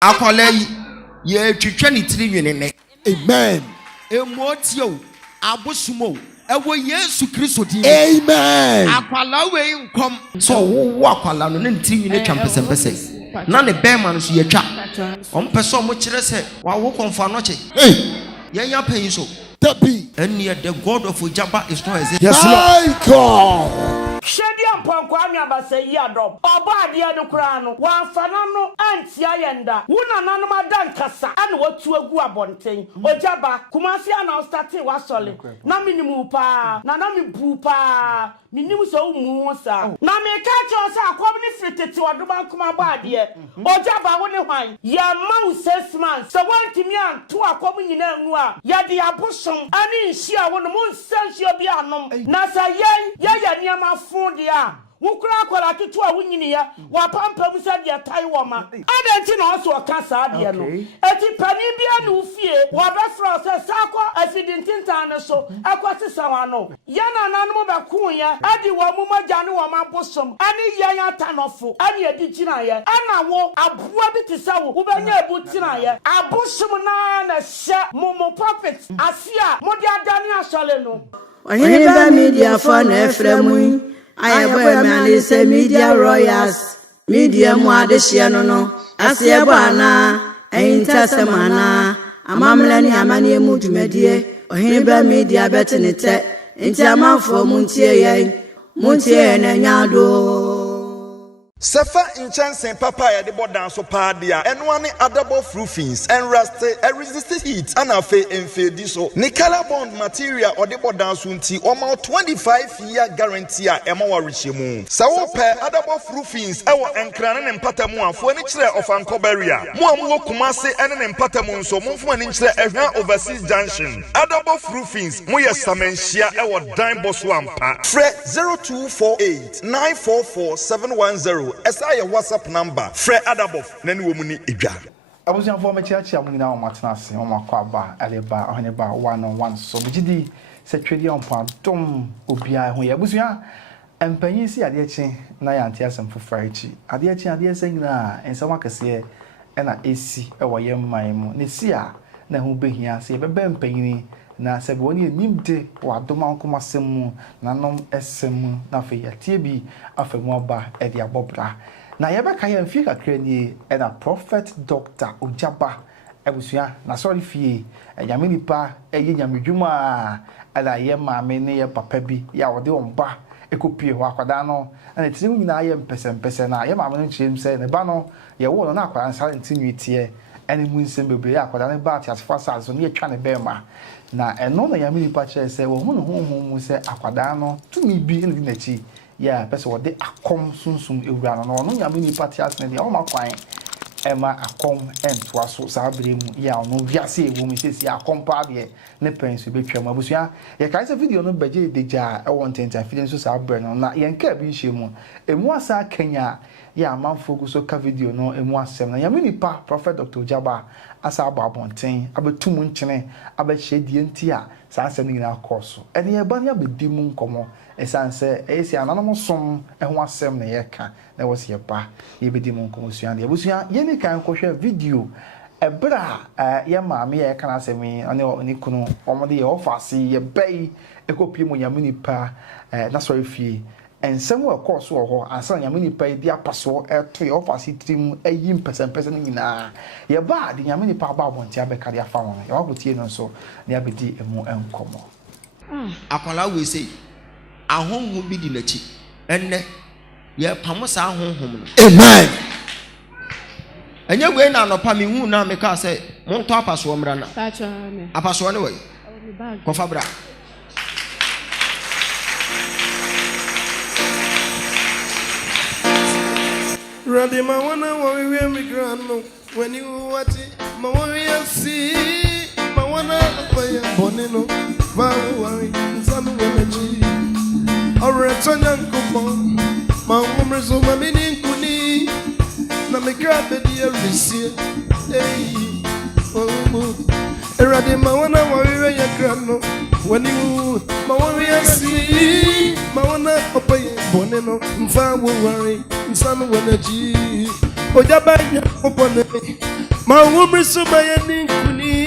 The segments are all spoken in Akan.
Akwalai ye twetwe tiri nwene. Amen. Emotio abosumo ewo Yesu Kristo di. Amen. Akwala we nkom so wo akwala no ne tiri nwene twa mpesempese. Na ne Bema no so ye twa. Ompese omo kire se wa wo konfa no che. Yenya payin so. Tabi. And yet the God of Ogyaba is not as yes, Lord. God. Shedia Ponko Abase Yadop, Oba Dia no Crano, one Fanano, and Siayenda, Wuna Nanoma Dankasa, and what to a Guabonting, Ogyaba, Kumasi now starting was solid. Namini Mupa, Nanami Pupa, Minu so Musa. Nami catch us our community fitted to Aduban Kumabadia, Ogyaba wouldn't wine. Ya mouse 6 months, so one to me and 2 are coming in Angua, Yadi Abushum, I mean, she are one the moon sense your piano. Nasa Yaya Niama. Wukura kwala tutu a wunyini ya wapampa musa dia taiwoma adanti na oso kasa dia no eti pani bia no fie wabefra se sako afidintintan ne so akwati sawano yana nanom ba kunya adi wa mumagya ne wa mabosom ani yan atanofo ani edi gina ye ana wo aboa bi te sawo wo benya ebutina ye abosom na hye momo prophet asia modi adani asole no OhenebaMedia for na efremu I boy manasseh media royals media mu adehye no asiebo ana ainta semana amamla ni amane mu dwumadie OhenebaMedia betenete enti amanfo muntie na nyado Sefa inchansen papa ya de bodan so padia enwane adabo roofings and Rasta resist heat and afa enfedi so ni color bond material or de bodan so nti oma 25-year guarantee a ema wa rehemu sa wo pe adabo roofings e wo enkrane ne mpatamu afo ni kire of ankoberia mo amwo kumase ene ne mpatamu nso momfo ni kire ehwa overseas junction adabo roofings mo ye samenhia e wo dan boso ampa fre 0248 944 710 Esa your WhatsApp number. Fred Adabof, nani womuni edwa. Abusian for me chiachi amuna o matenase o makwaba eleba Ohενeba 1-on-1 so bigidi se twedi on pan dom obia ho ye abusian empanyi si ade echi na ya antia sem fofra echi ade echi ade esanyina ensam akese e na esi e wo ye mman mu ne si a na ho behia se bebe empanyini na sebe woni nimde wa doma nkomasem mu nanom esem na fe yatie bi afemu aba e dia bobra na yebeka ya mfie kakra ni e na prophet Dr. Ogyaba ebusua na sorry fie nyame nipa eye nyame dwuma ala ye maame ne ye papa bi ya wode omba ekopie ho akwada no na tiri mu nyina ye mpese na ye maame no chiem se ne ba no ye wo no na akwada nsa ntinwi tie ene mu nsem bebre akwada ne ba atiasfa sa so ne ye twa ne Bema na eno na yame nipa che se wo hunu honhom se akwada no tumi bi ne na chi ya pese wo de akom sunsum ewura no no yame nipa tias ne de o makwan ema akom entwa so sabre mu ya no wiase ewu mi sesi akom pa de ne penso betwa abusua ye kai se video no beje deja e won tenta fidin so sabre no na ye nka bi nhye emu asa kanya ya amanfo so ka video no emu asem na yame nipa prophet Dr. Ogyaba asa ababonten abetum nkyene abehye die ntia saa asem ni na akoso ene ye ba ne abedi mu nkomo esanse esi ananom som ho asem na ye ka na wose ye ba ye bedi mu nkomo suan de abusuan ye ni kan kohwe video ebra ye maame ye kana asem ane oni kunu omode ye ofasi ye bai ekopie mu yame nipa na sorry fie ensem we course wo ho ansa nyame nipa di apaso eto ye ofasi trim ayi mpesempese no nyina ye ba de nyame nipa ba abonti abeka de afa won ye wabotie no so ne abedi emu enkomo akwala we say ahonhu bi di nachi enne ye pamo sa ahonhum no Amen. enye we na no pa me hu na me ka say monto apaso mra na apaso ne we kofa bra Ready, my one warrior, me grandma. When you watch it, my warrior see, my one bonino, my worry, some energy. Or return and coupon, my woman's on my meaning kuni. Now me grab the dear receipt. Hey, oh, ready, my one warrior, grandma. When you, my warrior see, my one bonino, my worry. Some energy, Ogyaba opone ma wumri suba yeni kuni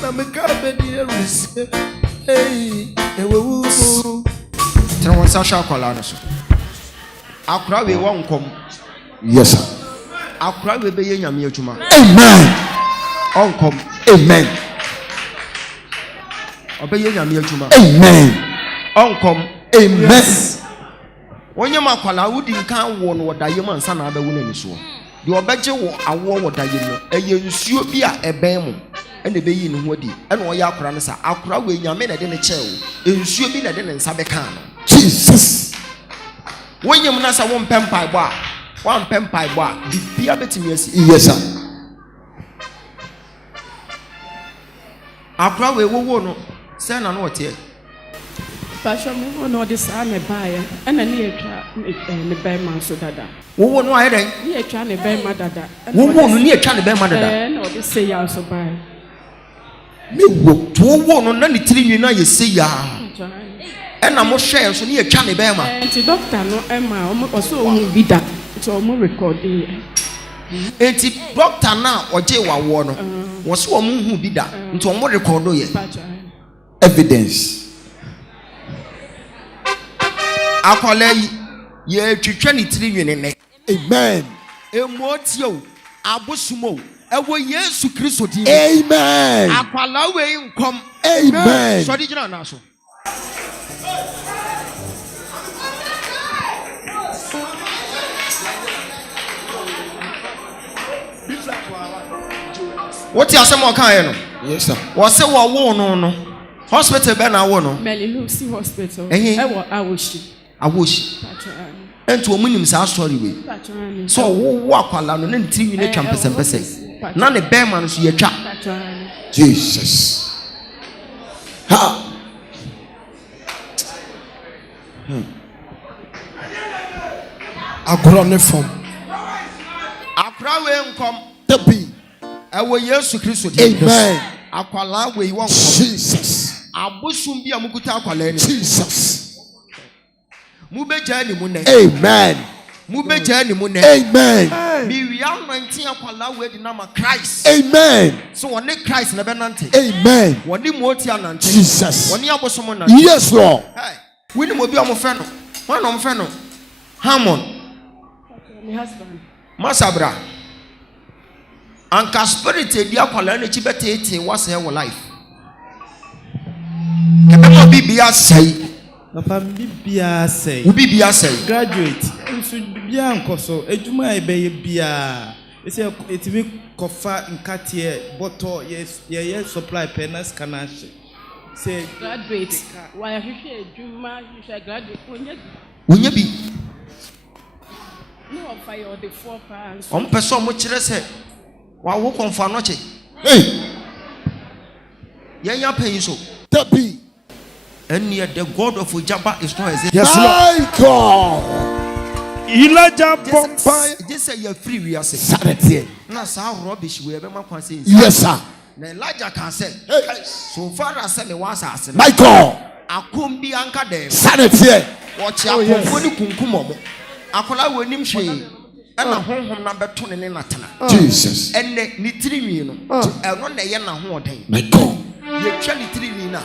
na mekabe di erisi ewu tell one Sasha Colano. Akra we won't come. Yes, sir. Akra we be yami juma. Amen. Come. Amen. Obey yami juma. Amen. Come. Amen. When you makwala wudi nkan wo no woda yema nsa na abawu na niso. De obeje wo awo woda yema. Eye nsuo bi a eben mu. Ene be yi ne ho adi. Ene wo ya akra ne sa akra we nyame na de ne chewo. Nsuo bi na de ne nsa beka no. Jesus. When you na sa wo mpempai bo a, wo mpempai bo a, bibia betimi asi. Yes, sir. Akra we wo no, se na no ote. Pastor me no this am buy and na etwa ne Bema so dada. Wo no ayeden? Ne etwa ne Bema dada. Wo no ne etwa ne Bema dada. Na this say ya so buy. Me wo no na ne tiri na ye say ya. Na mo hwe so ne etwa ne Bema. Enti doctor no ema o so ohun bi da. So o mo record e. Enti doctor na oje wa wo no. Wo so o mo hu bi da. Enti o mo record ye. Evidence. Akolai ye twetwa ne tiri nwene ne. Amen. Emotio abosumo ewo Yesu Kristo di. Amen. Akwala we nkom. Amen. So di jina na so. What you asem o kan ye no? Yes, sir. Wo se wo no hospital be na wo no. Melilusi hospital. Ewo awoshi. Ento omunim sa story we. So wo akwala no na ntiri nwene twa mpesempese. Na ne Bema no so ye twa. Jesus. Ha. agora ne fom Akra we nkom. Tepi. Ewo Yesu Kristo di. Amen. Akwala we won kom. Jesus. Abosum bi amukuta akwala ni. Jesus. Mubeja ni mu ne. Amen. Mubeja ni mu ne. Amen. Mi wi anointing akwala we di na ma Christ. Amen. So woni Christ na be nante. Amen. Woni moti anante. Jesus. Woni abosom nante. Yes, Lord. Hey. Wini mo bi omo no. Wan omo no. Hamon. My husband. Masabra. Anka spirit e di akwala na chi betete was here wo life. Kebe mo bibia sai. Papa bibia say. Wo bibia sai. Graduate. Nso bibia nkoso ejuma e be bia. Ese etimi kofa nkatie bottle ye supply penas kanashi. Say Graduate. Why hwehwe ejuma hwehwe graduate Wonya bi. No fire or the 4 pounds. On person mo kire se. Wa wo konfa no che. Hey. Yenya pay so. Tepi. And yet the God of Ogyaba is not as yes My God. Elijah Bompire This say you free we are say. Sanity. Na sa rubbish we be ma kwan say. Yes, sir. Na Elijah can say. So far as say me was asase. My God. Akom bi anka dem. Sanity. Watch akomfo ni kunkum omo. Akola wonim hwe. Na honhom na beto ne natana. Jesus. Enne ni tiriwi no. Eno na ye na ho oden. My God. Ye twa ni tiriwi na.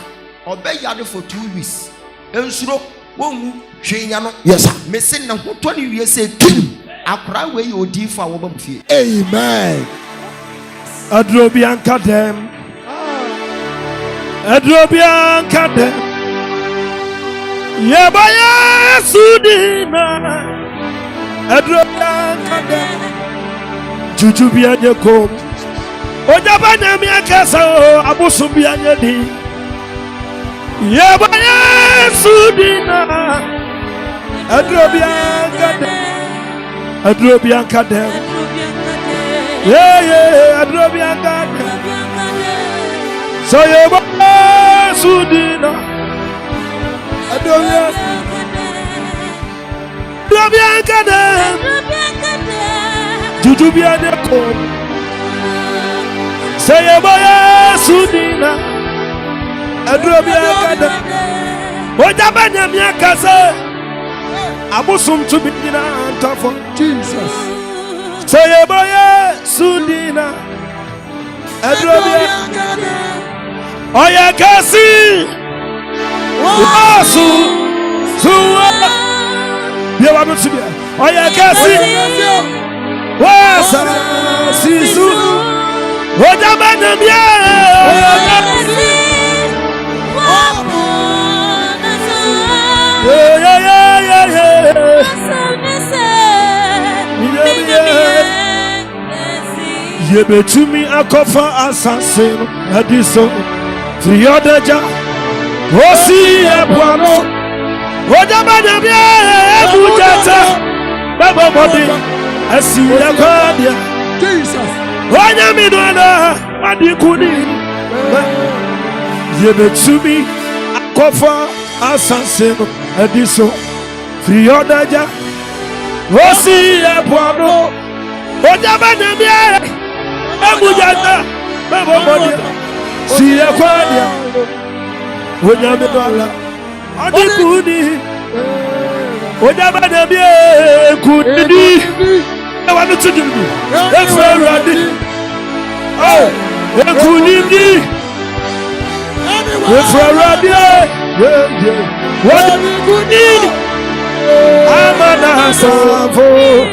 Obe yade for 2 weeks. Ensuro wonhu hwenya no. Yes, sir. Me se na ho to ni wie se kim. Akora we ye odi fa wo ba fie. Amen. Adrobianka dem. Adrobianka dem. Yebaya sudina. Adrobianka dem. Jujubia nyeko. Ogyaba na mi akasa o abosubia nyedi. Yebaya sudina. Adrobianka dem. Adrobianka dem. Yeah, Adrobianka dem. So yebaya sudina. Adrobianka dem. Jujubia nyeko. Say yebaya sudina. Adrobianka dem. Ogyaba na mi akasa. Abusum to be in a for Jesus. Say boye sudina Adrobia Oya kasi Wasu Suwa Yewa mutubia Oya kasi Wasa Sisu Ogyaba namia Oya kasi Yebetumi akofa assassin Adiso Triodeja Osi Ebuano Ogyaba namia Ebujata Baba Bodi Esi Ekwadia Jesus Onyamidwana Adikuni Yebetumi akofa assassin Adiso Triodeja Osi Ebuano Ogyaba namia Ebujata Baba Bodi Esi Ekwadia Onyamidwana Adikuni Ogyaba namia Kudi I want to do it. Ready. Oh, Ekuni. Ready. What Ekuni? Amana for.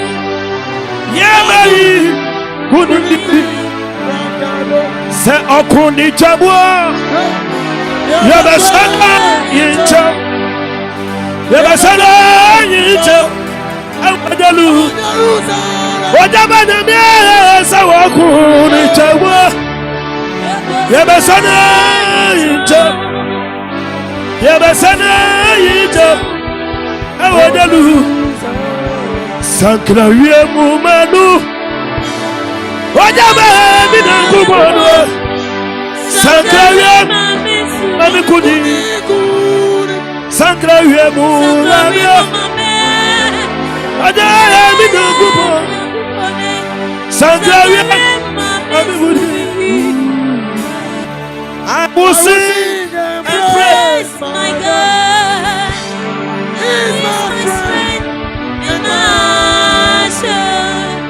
Yeah, my Kudi. Say Okuni Chabwa. Yabasana Yincha. Yabasana Yincha. Agradaa. Ogyaba namia sawakuni chawa. Yabasana yincha. Yabasana yincha. Agradaa. Sankra wiemu manu. Ogyaba minangubono. Sankra wiemu amikuni. Sankra wiemu manu. Ogyaba minangubono. Sangaria, I will sing and praise my God. He's my strength and my shield.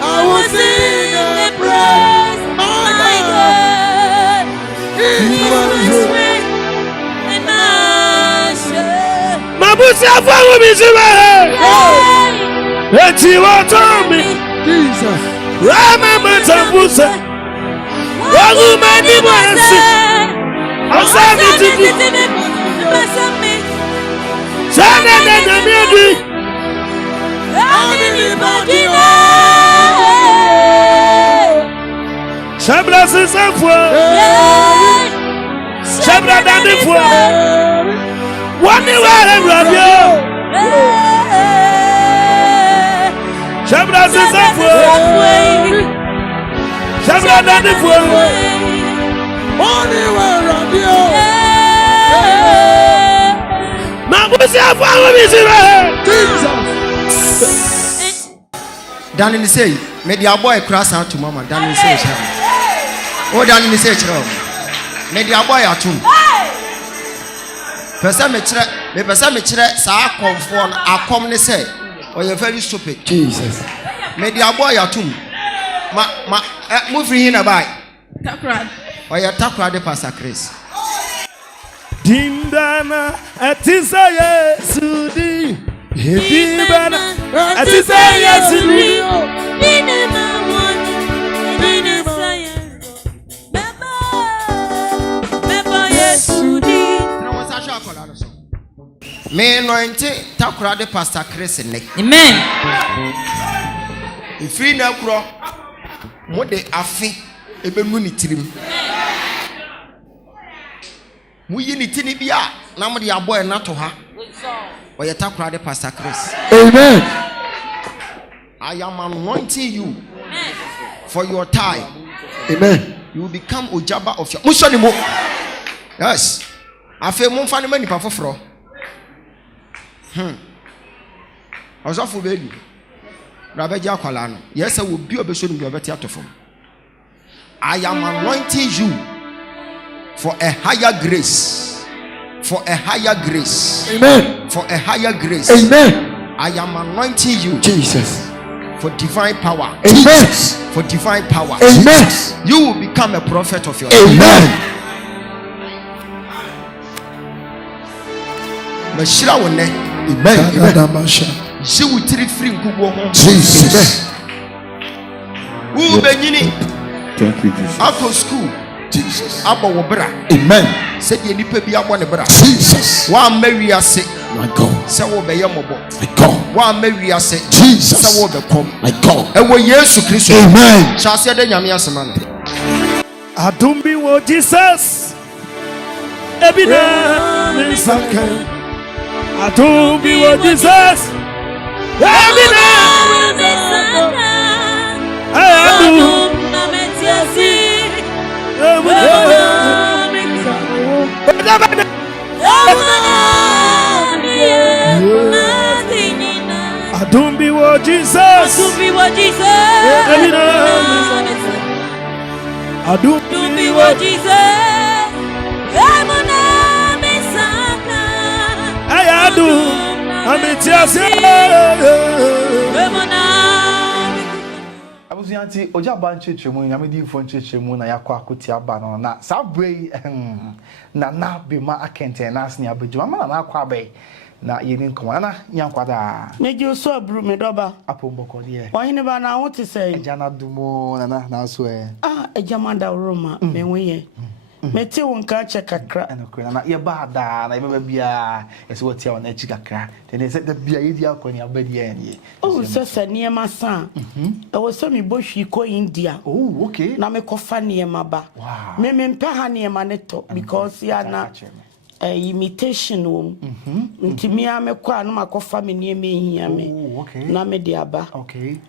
I will sing and praise my God. He's my strength and my shield. Mabusia for me, Eti watomi Jesus Rama Tambusa Wagu mani mwasi Osami tiku Sana nena miedi Angrily bagina Shabra sisafwa Shabra dandifwa Wani wale radio Shabra sisafwa Shabra dandifwa Wani wale radio Mabusi afwa mizire Daniel say, media boy cross out to mama. Daniel say, oh, Daniel say, media boy at home. Person me chere, sa conform, a common say, or you're very stupid. Jesus. Media boy at home. Move in a bike. Takrad. Or you're takrad the Pastor Chris. Dindana atisaye sudi Dindana atisaye sudi Dinema one Dinema Beba Yesudi Me anointing takrad the Pastor Chris neck. Amen. If you know kro mo de afi ebe mu ni tirim. Muyi ni tini bia na mo de aboy na to ha. Oye takrad the Pastor Chris. Amen. I am anointing you for your time. Amen. You will become Ogyaba of your Musonimo. Yes. Afi mo mfa ne mani pa foforo. Ozofo bedu. Rabeji akwala no. Yes, I will be obeso ni obeti atofom. I am anointing you for a higher grace. For a higher grace. Amen. For a higher grace. Amen. I am anointing you, Jesus. for divine power. Amen. For divine power. Amen. You will become a prophet of your life. Amen. Mashira wone. Amen. She will treat free nkubo. Jesus. Who benyini? Thank you, Jesus. After school. Jesus. Aba wobra. Amen. Said ye nipa bi abo ne bra. Jesus. Wa mawi ase. My God. Say wo be yemobo. My God. Wa mawi ase. Jesus. Say wo be kom. My God. E wo Yesu Kristo. Amen. Chase de nyame asema no. Adumbi wo Jesus. Ebina misaka. Adumbi wo Jesus. Ebina misaka. Adu na metiasi. Adumbi wo Jesus. Adumbi wo Jesus. Adumbi wo Jesus. Emuna misaka. Ayadu ametiasi. Emuna. Abuzianti Ogyaba nchechemu nyame di fo nchechemu na yakọ akoti aba no na sabrei na Bema akenten na asni abejuma ma na akọ abai na yeni nkomo na nyankwada meji so abru me doba apomboko de Oheniba na wote say ejana dumo na so ejamanda roma menweye meti wonka che kakra na ye ba da na ye bia ese wote ya na chi kakra de se da bia ye di akoni abadi ya ni sese niema san e wo so mi bohwi ko India okay na me kofa niema ba me mpe ha niema ne to because ya na imitation wom ntimi ame kwa no makofa me niema ehia me na me de aba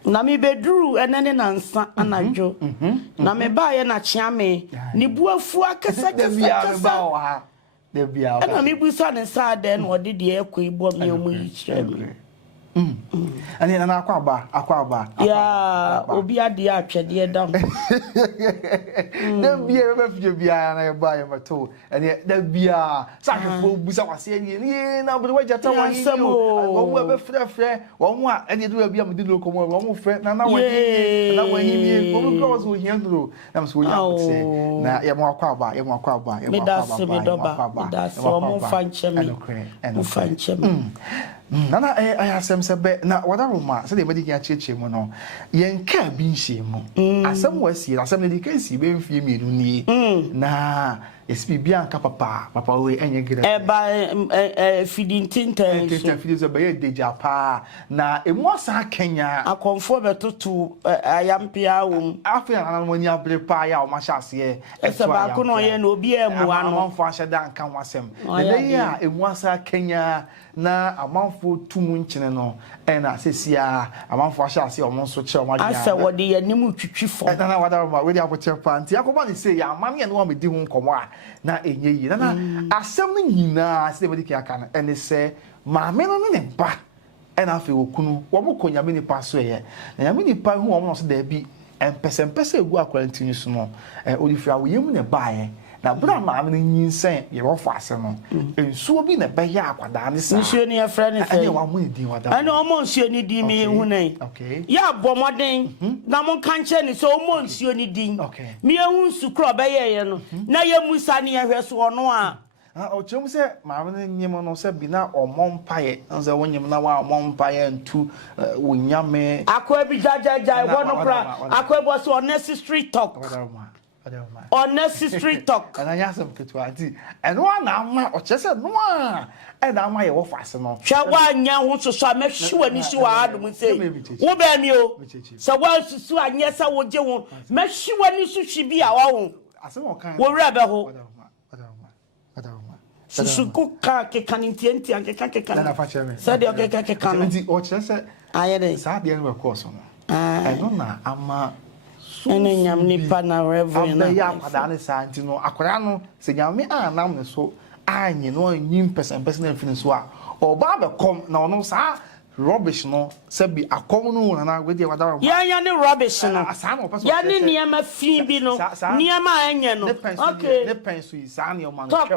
na me beduru enene na nsa anadwo na me ba ye na chia me ni buafu akasa de bia na me busa ne sa de na ode de ekọ ibo me omu yi kire me ani na akwa aba ya obi ade atwede dam da bia be fie bia na ba ye mato ani da bia sakefo busa kwase ani na bo wajata wani wo wo be frefre wo ho a ani do bia me di lo komo wo mo fre na wani mi wo mo ko so hian duro na so ya pese na ye mo akwa aba me da se me doba da so mo fanche me Nana ayasem sebe na wadaroma se de bedi ya cheche mu no yenka bi nhye mu asem wasi asem ne dika si be mfie mienu ni na esibi bia nka papa we enye gire ba feeding tinten feeding so be deja pa na emu asa Kenya akonfo betoto ayampia wo afia na wani abre pa ya o ma hyase ese ba ko no ye na obi emu ano amanfo ahyeda nka wasem de ya emu asa Kenya na amanfo tumu nkyene no na sesia amanfo ahyase o mo nso kye o ma dia asa wode ye nimu twitwifo na wadaroma we dia boche pa nti akoba ni say ya amane no me di hu nkomo a na enye yi na asem no nyina se de bedi aka na ene se maame no ne ba na afi okunu wo mo konya me ni pa so ye na ya me ni pa hu wo no so da bi empese egu akwantini so no odifia wo yemu ne baaye na bra maame no nyinsen ye wo fa ase no ensuo bi na be ya akwada ne sa nsuo ne ye fra ne fe ene wa mo ni din wada ene o mo nsuo ni din me hu nan ya bomoden na mo kanche ni so o mo nsuo ni din me hu sukro be ye no na ye musa ne ye hwe so ono a o chemu se maame no nyem no se bi na omompaye nze wonyem na wa omompaye ntu wonyame akwa bi jajaja wo no pra akwa bo so unnecessary talk unnecessary talk and I some ketwati and one na o chese no and ama ye wo fase no hwa wa anya ho soso a mehwe wani si wa adum sei wo ba mi o se wa susu anya se wo je wo mehwe wani su hwi bi a wa wo asem o kan wo wura be ho susuku ka ke kanintienti anke ka ke kan na fa cheme se de o ke ka ke kan nti o chese ayede sa de no ko so no eno na ama ene nyam nipa na reverend na ya kwada ne sa nti no akwara no se nyame anam ne so anyi no nyim person na fini so a oba be kom na ono sa rubbish no se bi akom no na gwedi wadara ya ne rubbish no ya ne niam fi bi no niam anye no okay ne pensu yi sa ne o man talk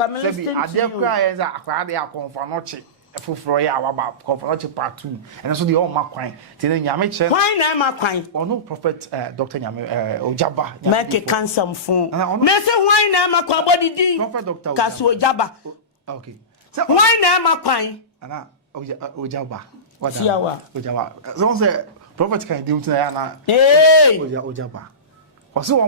I'm listening to you ade kwa ya za akwara de akomfa no che foforo ya waba Kofi part 2 and so the all makwan tin nyame che kwan na makwan ono prophet Dr. Nyame Ogyaba make cancer phone me say why na makwan body din prophet Dr. Kasu Ogyaba okay why na makwan ana Ogyaba what Ogyaba so say prophet kan dim tuna ya na Ogyaba waso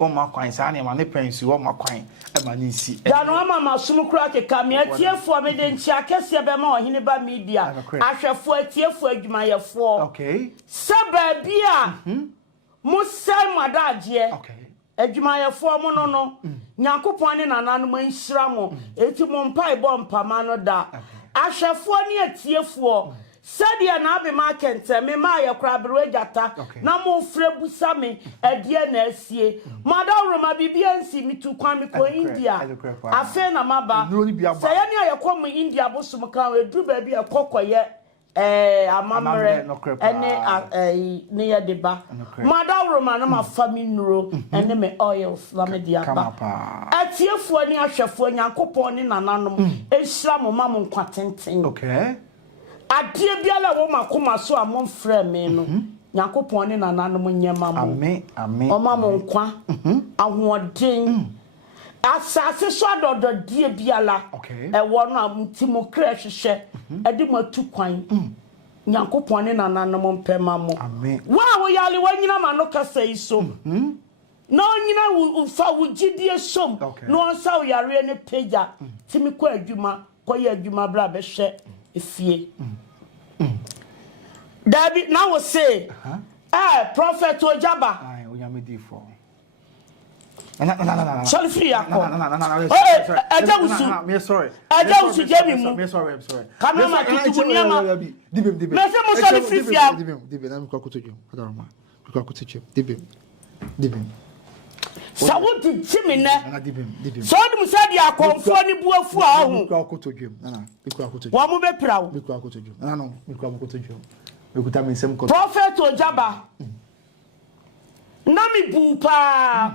o makwan sa na ma ne pensu o makwan e ma ne nsi ya no mama sum kura keka me atiefo me de nchi akese be ma OhenebaMedia ahwefo atiefo adwumayefo okay saba bia musai madaje okay adwumayefo mo no nyankopon ne nananom anhyira mo eti mo mpai bo mpama no da ahwefo ne atiefo sadia na be market me ma ye krabere jata na mo frebusa me edie na asie madawroma bibia nsi mitu kwan me ko India afa na maba se ye ne ayekom India bosum kan edu ba bi ekokoye amamre ene ne ye deba madawroma na ma faminuro ene me oils la me dia ba atiefo ni ahwefo nyankopon ni nananom ehira mo ma mo nkwatenten okay adie biala wo makoma so amon frɛ me no yakopon ne nananom nyema mo amen o ma mo nkwa ahoɔden asase so adodo die biala wo no amtimo kra hwehwɛ ade matu kwan yakopon ne nananom mpema mo wa wo yale wanyina ma no kasa isom na onyina wo fa wo gidie som no onsa wo yare ne peja timi kɔ adwuma kɔ yɛ adwuma bra be hwɛ efie David now will say prophet Ogyaba Onyamedifo sorry free akọ me sorry Ajawusu jemi mu me sorry I'm sorry kamera ma tutu niama dibem me say mo sorry free dibem na me kwa kutojo adaroma kwa kutojo dibem sa wodi timi ne so dum say dia akonfo ni buafu a ho kwa kutojo na kwa kutojo wa mo be prawo kwa kutojo na no me kwa kutojo me kuta me nsem ko prophet Ogyaba na mi bu pa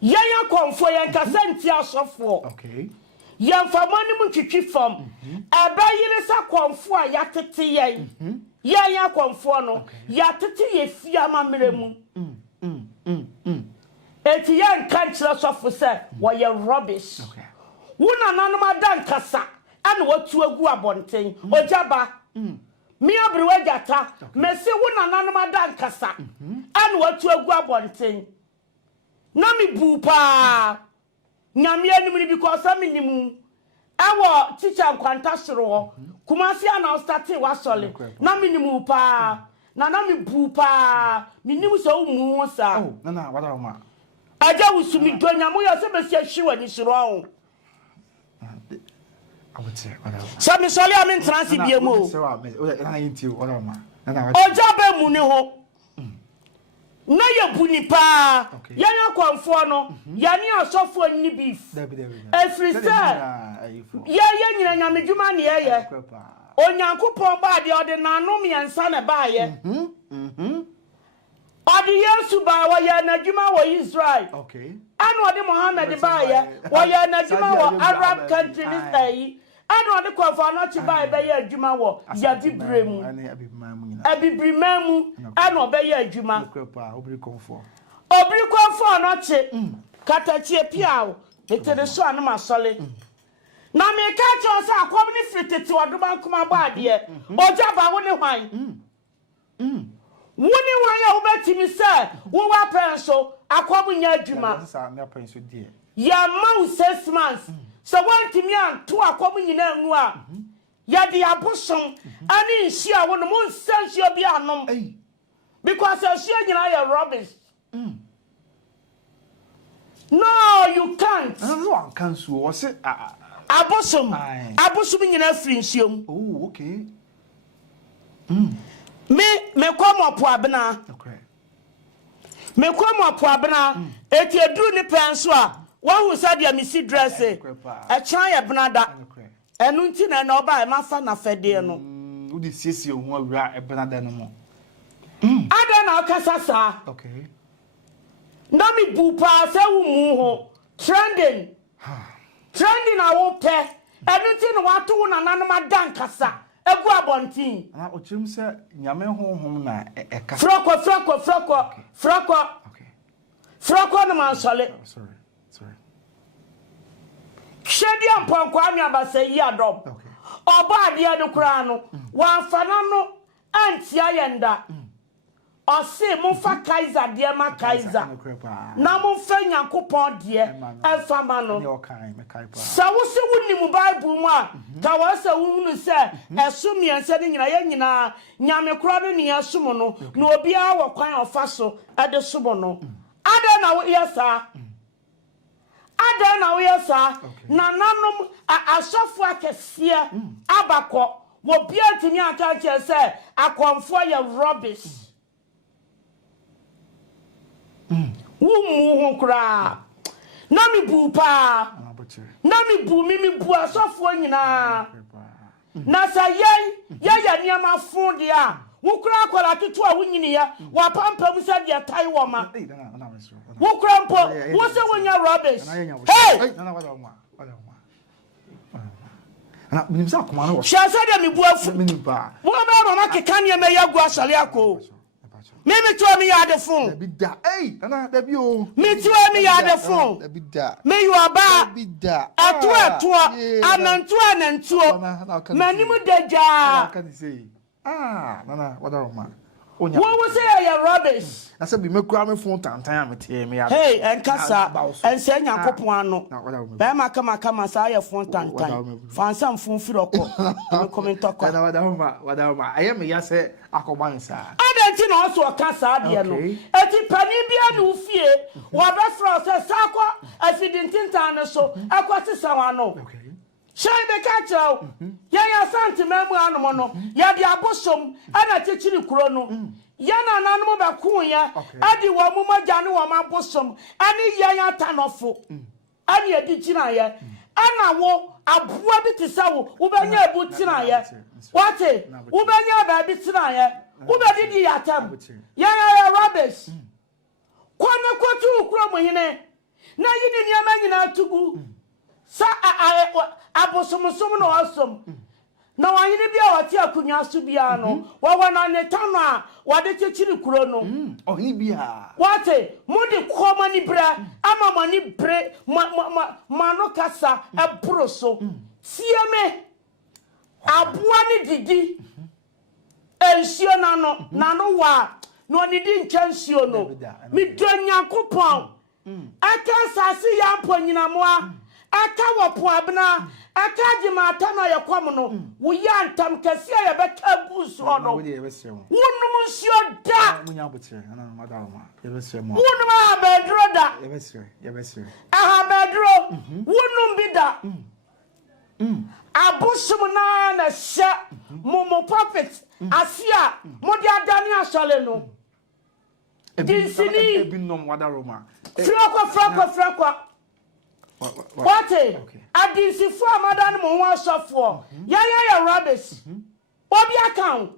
yaya konfo yan kasenti asofo okay yan famani mu twitwi fam abayire sa konfo a yatete yen yaya konfo no yatete ye fia mamre mu eti yan kanchira sofo se wo ye rubbish wona nanom adan kasa ana watu agu abonten Ogyaba mi abrewa jata mesi wona nanom adan kasa ana watu agu abonten na mi bu pa nyame anim ni because am nimu awo teacher nkwanta soro kumasi ana start wa sole na mi nimu pa na mi bu pa mi nimu so mu sa na wada ma Ajawusu mi do nyamo yo se besi ahwiwa ni soro ho so mi sole am transi biemu Ogyaba mu ni ho na ye buni pa ya nya konfo no ya ni asofo ni beef efrisa ya nyina nyamedwuma ne ye onyankopon ba de ode nanom yensa na ba ye ode Yesu ba wa ya nadwuma wo Israel anu ode Muhammad ba ye wa ya nadwuma wo Arab countries ayi anu ode konfo no ti ba be ya adwuma wo ya bibremu abibrimamu anu obe ya adwuma obri konfo no che katachie piawo etere so anu masole na me ka che o sa akom ni fritete odoba nkoma ba de Ogyaba wo ne hwan woni wan ya wo betimi se wo wa penso akom nya adwuma ya mau 6 months so wantimi anto akom nyina anu a ya di abosom ani nhia wo no mo nsanhia bi anom because nhia nyina ya rubbish no you can't no can't so was it abosom nyina free nsiom oh okay me komo po abena okay me komo po abena eti eduru ni penso a wo hu sadia misi dress e kyan ya benada enu nti na oba e mafa na fede no udi siesie hu awura e benada no mo ada na okasa sa okay na mi bu pa se wu mu ho trending na wo pe Everything what to na nanoma dan kasa. Egu abontin. Na ochim se nyame honhom na eka. Froko. Okay. Froko no man sole. Sorry. Shedi ampon kwa mi abase yi adom. Okay. Oba ade no kura no. Wan fana no antia yenda. Ose monfa Kaiser de ma Kaiser. Na monfa Nyankopon de enfama no. Sa wo se woni mu Bible mu a ka wo se wonu se esum yense de nyina ye nyina nyame kura no ne esum no na obi a wo kwan ofa so ade sum no. Ada na wo yesa. Ada na wo yesa na nanom asofo akese abakọ wo bia timi aka che se akonfo ye rubbish. Wumu kura na mi bu pa na mi bu bu asofo nyina na sa ye ya niam fun dia wo kura akola tutu a wunyini ya wa pampam se dia tai wo ma wo kura mpo wo se wonya rubbish hey ana minimsa akoma no shasa dia mi bu afu minimpa wo ba mama keka ne me ya gu asale akọ Mimi to me ya de phone. Dabida. Hey, nana dabi o. Me to me ya de phone. Dabida. Me you aba. Dabida. Atu anantu. Manimu deja. Can you say? Nana, what are ma? What was say ya rubbish? I said be me kura me phone tantan me tie me ya. Hey, enkasa. Ense Nyankopon ano. Bema kama sa ya phone tantan. Fansa phone firoko. Me comment talk. What are ma? I am me ya say akoba nsa. Adenti na oso kasa de no. Eti pani bia no fie. Wa be fro se sakwa afidintintan ne so. Akwati sawa no. Okay. Shai be kacho. Ya santi memu anomo no. Ya di abosom ana chechiri kuro no. Ya na nanom be ku ya. Adi wa mu magane wa mabosom. Ani ya tanofo. Ani edi china ya. Ana wo aboa bi te sawo. Wo benya ebu tina ya. Wate? Wo benya ba bi tina ya. Wo be didi yatam. Ya rubbish. Kwana kwatu kuro mo hine. Na yini niama nyina tugu. Sa abosomsom no asom na wanyine bia wati akunya so bia no wawana ne tano a wade chechiri kuro no ohini bia wate mudi koma ni bra ama mani bre mano kasa ebro so sieme aboa ni didi ensio nano wa no nidi nchansio no mi donyankopon aka sasi ya mponyina moa aka wopo abna aka jimata na yekwam no wo ya ntam kase ya beka guso no wonum nsio da munya botre ana madama yebesre mo wonum abedro da yebesre aha bedro wonum bida abusum na sha momo prophet asia modi adani asole no dinsini ebinom wadaroma frako What? Adinsifu amadan mo wan sofo. Ya rubbish. Obi account.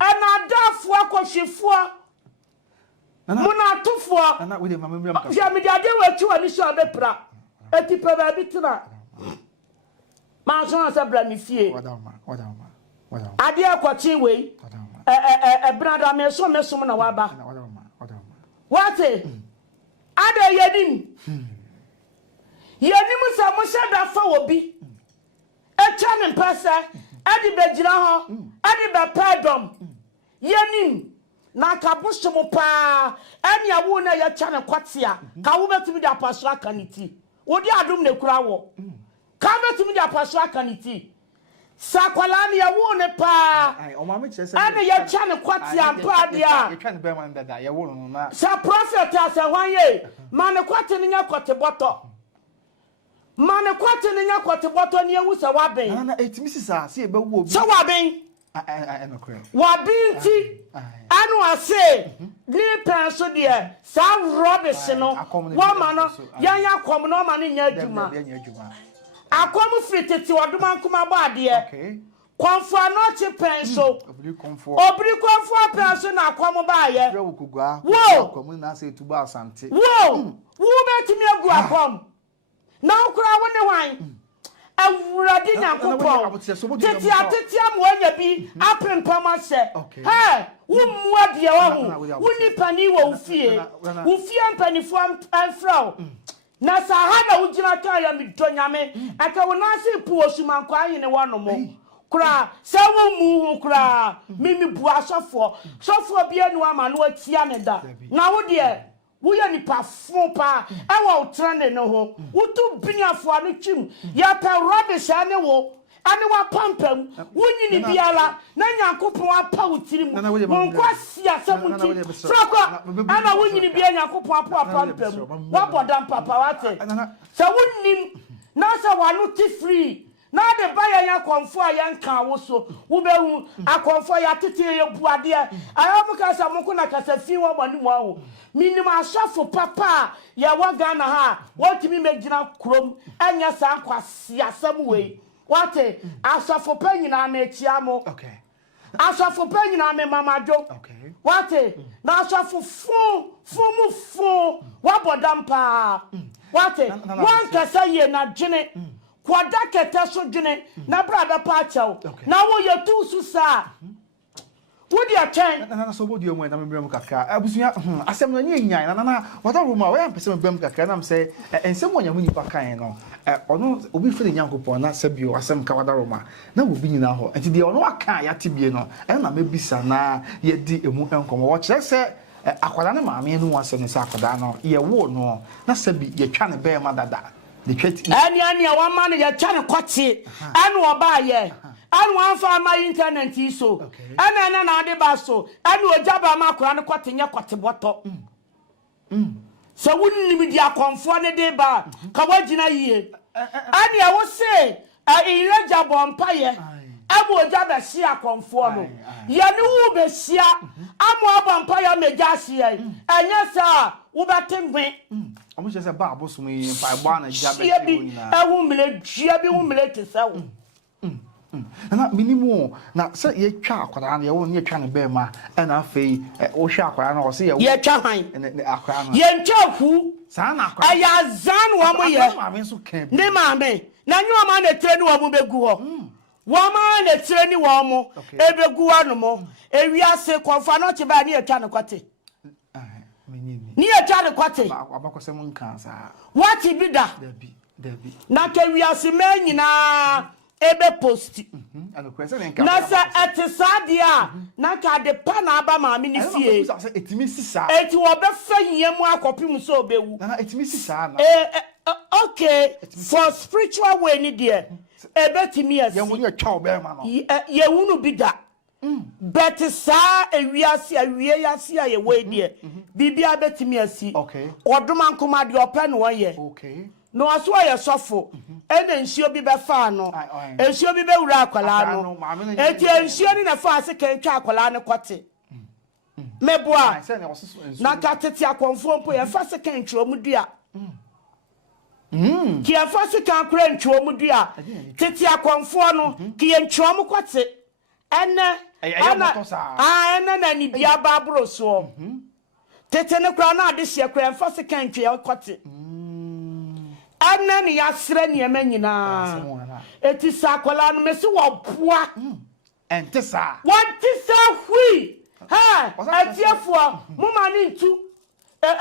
Anadafo akohwefo. Muna tufo. Ana we dey mamem am. Ya me dey wetu ani so abepra. Etipa ba bitina. Ma so na bra mi fie. Wadama. Ade akwachi we. Brada me so mesom na waba. Wadama. What? Ada yedim sa mo shada fa obi echa ne mpasa adi begira ho adi be pardon yenim na ka bosom pa ani awu na ye cha ne kwatia ka wo betimi di apaso akaniti wodi adum ne kura wo ka betimi di apaso akaniti sakwala ni awu ne pa ani ye cha ne kwatia pa dia ye twa ne Bema ndada ye wo no na sa prophet asa hwanye mane kwate ni nyakote boto ni ewu se waben na etimi sisa se e be wo obi se waben no kre waben ti anu ase ni penso de sa rubbish no wo ma no yan akom no ma no nya adwuma akom fitete oduma nkoma ba ade okay konfo anoche penso obri konfo penso na akom ba ye wo akom na se tuba asante wo betimi agu akom Now cry one awurade nyankopon tete mo anya bi apempam ase hey wo mua de wo nipa ni wo ufie mpanifo amfrao na sa ha na wo gina ka ya mi donyame aka wo na se pu osumanko ahene wono mo kura se wo mu hu kura mimi bu asofo bia nu ama no atia ne da na wo de Wuya ni parfum pa ewa utrane no ho utu biniafo anu twim ya pe rubbish ane wo ane wa pampam wunyi ni biala na nyankopon apa utirim monko sia samunti froko ana wunyi ni bia nyankopon apa pampam wa bodam papa wate sa wunnim na sa wanu ti free na de baya ya konfo ayanka wo so wo behu akonfo ya tete ye buade ayamuka sa monko na kasa fi wo bani mo awo minima asafo papa ya waga na ha wotimi megina krom anya sa kwase asam wei wate asafo panyina na echiamo okay asafo panyina me mamajo okay wate na asafo fu wabodam pa wate wan kasa ye na dwene kwada kete so dwene na brada pa chawo na wo ye tu su sa Wodi a chen na so bodi omo na membrem kakra abusuya asem no nye nyan na wada ruma we am pese membrem kakra na mse ensem wonya hu nipa kan no ono obi fere nyankopon na sabio asem ka wada ruma na obi nyina ho enti de ono aka ya tibie no na mebisa na ye di emu enkomo wo kire se akwada ne maame no wasem ne se akwada no ye wo no na sabi ye twa ne Bema dada de tweti ani wa ma ne ye twa ne kwati anu oba ye anu anfa ma internet iso ana na ade ba so anu Ogyaba ma akora ne kwate nya kwate boto so wunni di akonfo ne de ba ka wagina yie ani a wo se ireja bompa ye abu Ogyaba si akonfo no ye ne wo be sia amu abompa ya meja sia enya sa wo betengwe omo se ba abosom yi pa gba na Ogyaba ewu mele dua bi wo mele tesawo na minimum na se ye twa akwara na ye wo ne twa ne Bema na afei wo hwa akwara na wo se ye twa han ne akwara no ye ntwa hu sa na akwara aya zan wo mo ye maame so kan ne maame na nyu ma na tire ni wo mo begu ho wo ma na tire ni wo mo ebegu anu mo ewiase konfa no che ba ni ye twa ne kwate ni ye twa ne kwate abakosem nkan sa wati bida dabi na ke wiase ma nyina ebe posti na sa etisadia na ka de pa na aba maame ni fie etimi sisa eti wo be fa hiemu akopim so obewu na etimi sisa na okay for spiritual way ni there ebetimi asi ye wo ni twa Bema no ye wunu bida but sa ewiase awie yase ye we there bibia betimi asi okay oduma nkoma de opa no ye okay no aso ye sofo ene nsuo bi be fa no nsuo bi be wura akwala no eti nsuo ni na fa ase kentwa akwala ne kote meboa na ka tete akonfo mpo ye fa se kentwa mu dua ki ye fa se kan kura ntwa mu dua tete akonfo no ki ye ntwa mu kote ene ene na ni bia ba bro so tete ne kura na ade hye kura fa se kentwa kote anani ya sre ni emanyina eti sakola no mesi wo boa ente sa wantisa hui ha atiefo muma ni ntu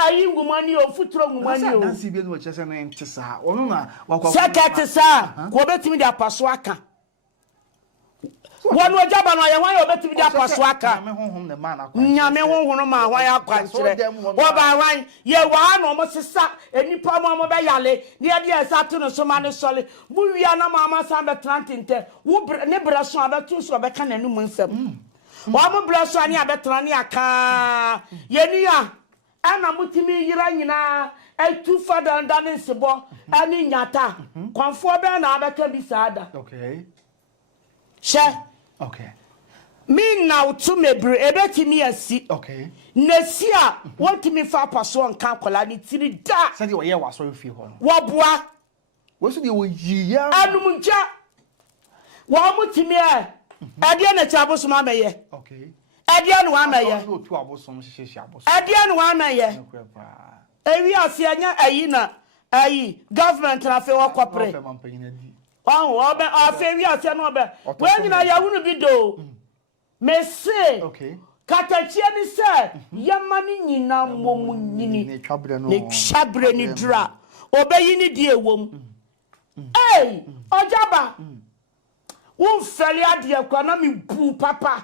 ayi ngumani o futuro ngumani o nansi bi no chese na ente sa ono na wakwa sekete sa ko betimi de apaso aka wonu Ogyaba no ye wan ye obetimi de apaso aka nyame honhom no ma wan akwankyere wo ba wan ye wa no mo sesa enipa mo be yale ne ye de esatu no so ma ne sole mu wia na mama san be trantinte wo ne braso abetu so be ka nanu nsem wa mo braso ani abetrane aka ye ni ya ana mutimi yira nyina etu fada ndane sebo ani nyata konfo be na abeka bi saada okay she okay me now to me bre ebetimi asi okay nesia want me fa paso nka kola ni tiri da se de wo ye waso fie ho no wo boa wo so de wo yiya anumja wo mutimi ade na chaboso ma meye okay ade no wa meye no tu abosom hyehyɛ abosom ade no wa meye ewi ase anya ayi na ayi government na fe wakopre obe afe wi ase no be we nyina ya wunu bi do me say okay katachie ni se yama ni nyina momu nyini ne twabre ni dra obeyi ni die wom hey Ogyaba won feli ade akwa na me bu papa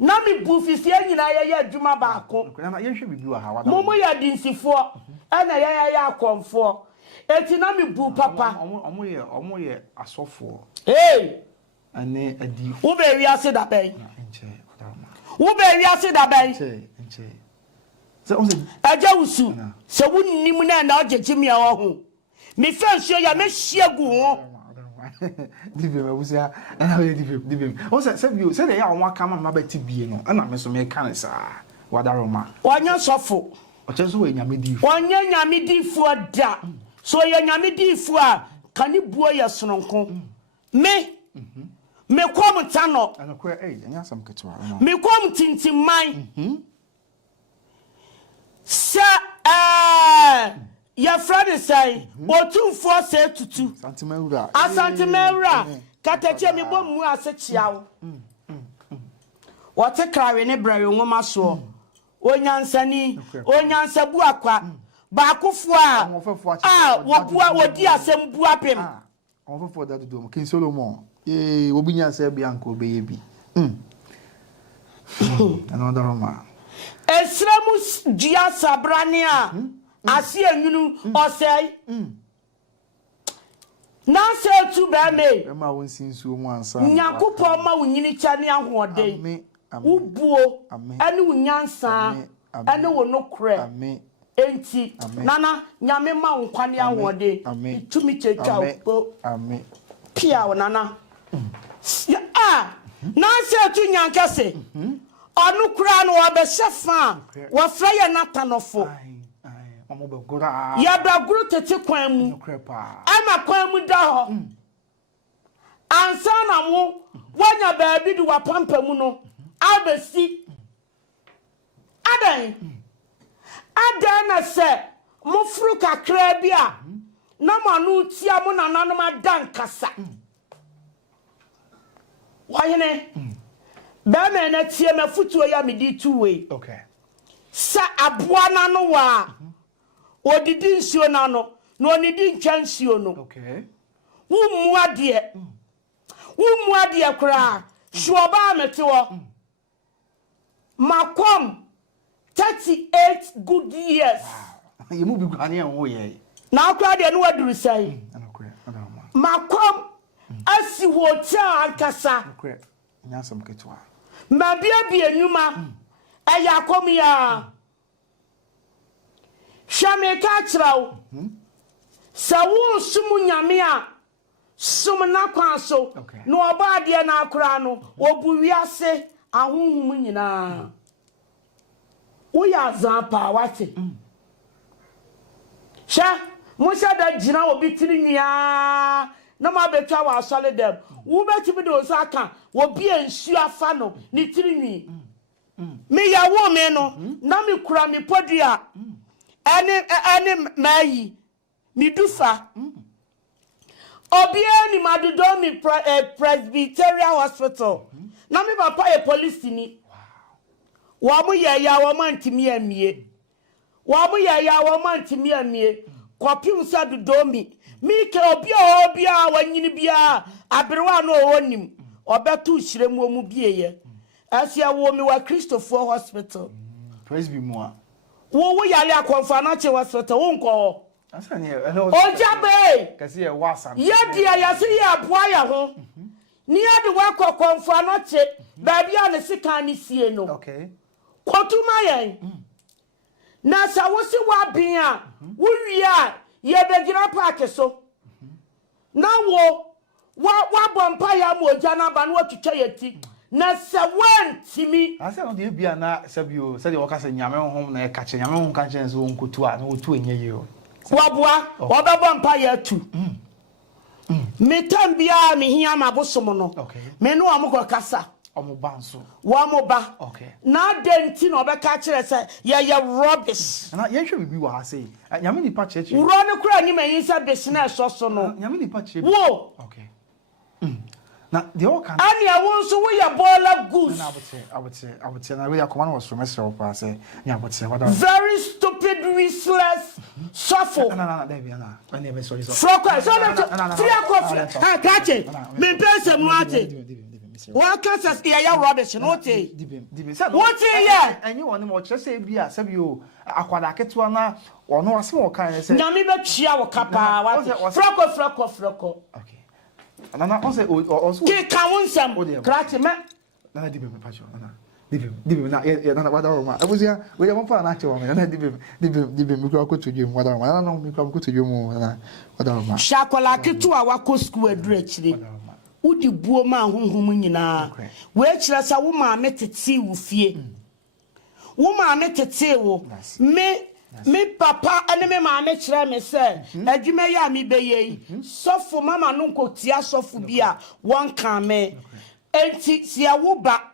na me bu fisie nyina ye adwuma baako na ye hwe bibi wa ha wada momo ya dinsifo ana ye akomfo eti na me bu papa omo ye asofo hey ane adi wo be wi ase da ben wo be wi ase da ben nche se on se aja usu se wunnim na ogegimi ya ho me fansuo ya me hiegu ho Divem abusia na we divem o se bio se de ya won aka ma beti bie no na me so me kan sa wadaroma wanya sofo o che so we nyame difo wanya nyame difo da so ye nyame difo a kani buo ye sononko me kom tano ana ko anya sam ketwa me kom tintimman sa ya frade sai otumfo se tutu asantimewura katache me bom mu ase chiawo wote krawe ne brawe nwoma so onyansa bu akwa ba akofo a wobua wodi asem bu apem onfofo da do kin Solomon obinyansa bia nko obeye bi another Roma esremu dia sabrane a asi enunu osei na se tu ba me ma won sinsuo mu ansa nyankopon ma wunyini cha ne ahoden ubuo ane unyansa ane wonokre enti nana nyame ma nkwane ahoden tumi checha opo pia nana na se tu nyankase onu kura no obehyefa wo fraye natanofo ya baguru tete kwan mu ama kwan mu da ho ansa na mo wanya baabi du wapampa mu no abesi adan na se mo furu kakra bi a na manu tia mo nananom adan kasa wahene Bema na tie me futuo ya medi tuwe okay sa aboa na no wa odidi nsuo na no na onidi ntwa nsuo no okay wumu ade kra shoba metewo makom 38 good years you mu bi gane ho ye na akra de no waduru sai makom asi hotel ankasa okay nyasam ketwa mabia bi enuma eya komia hwame ka kyrawo sawu sumu nyame a sum na kwa so no oba de na akora no obu wiase ahunhum nyina wo ya zapa wate sha mo sha da jina obi tiri nia na ma betwa wa asole dem wo betimi de osaka wo bi ensu afa no ni tiri nwi me ya wo me no na me kura me podua ene mayi mi dufa obi ani madodo mi Presbyterian Hospital na me papa e police ni wa mu ya wa mantimi amie kopim sa dodo mi ke obi a wanyini bia abrewa no wonim obetu hiremu mu bieye asia wo mi wa Christopher Hospital praise be mo wo yale akonfa na che hospital wo nko asani Ogyaba kasi e wasa ye dia ya se ya aboa ya ho ni ade wa konfa na che ba bia ne sika ni sie no okay kotuma yen na sa wo si wa bin a wo wi a ye begira park so na wa bompa ya mo jana ba no twetwa yeti na se wantimi asa no de bia na sabio se de wakasa nyame honhom na e kache nyame honhom kache nso wonkotu a na wotu enye yo wabua obebompa ya tu metam bia me hia mabosom no me no amko kasa Omobanso. Wamoba. Okay. Na denti no be ka kire say ye rubbish. Na ye hwe bibi wa say. Nyame ni pa church. Uro ne kura ni mayin say business so no. Nyame ni pa church. Wo. Okay. Na the all can. Ani a won so we ya bola goose. Na I would say na we command was from Mr. Pa say nya would say what. Very stupid, useless, shuffle. No, there be na. When you sorry. Froko, so na free coffee. Ha kache. Me pese mu ate. What cases here ya rubbish no te. What here? And you want mo just say bia say you akwada ketewa na ono asem o kan say. Nyame be twia wo kapa wa. Froko. Okay. Nana also ke ka wonsam krati me nana dibe me pacho nana dibe na nana wada roma abuzia we ya mfa na che wo me nana dibe me kwa kotodwe mu wada roma nana no me kwa kotodwe mu nana wada roma shakola ketu a wako school aduru akire udi buo ma honhom nyina we kire sa wo ma metete wo fie wo ma metete wo me papa ene me maame kire me se adwuma ya me beye sofo mama no nkotia sofo bia won kan me enti sia wo ba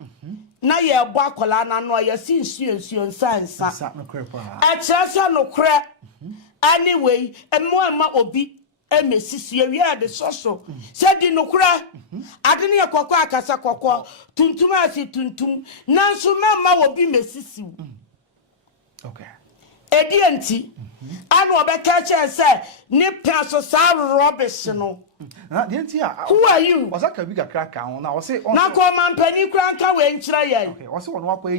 na ye bo akola na no ya si nsuo nsansa no kre pa a kire se no kre anyway emma obi emesisi wi ade soso se di no kre ade ne kokko akasa kokko tuntum asi tuntum nanso mema obi mesisi okay Edienti, anu obeka che say ni penso sa rubbish no. Na dienti who are you? Osaka bi kakra ka ho na o say na ko man pani kura nka we nkyira ye. Okay, o say ono akwa we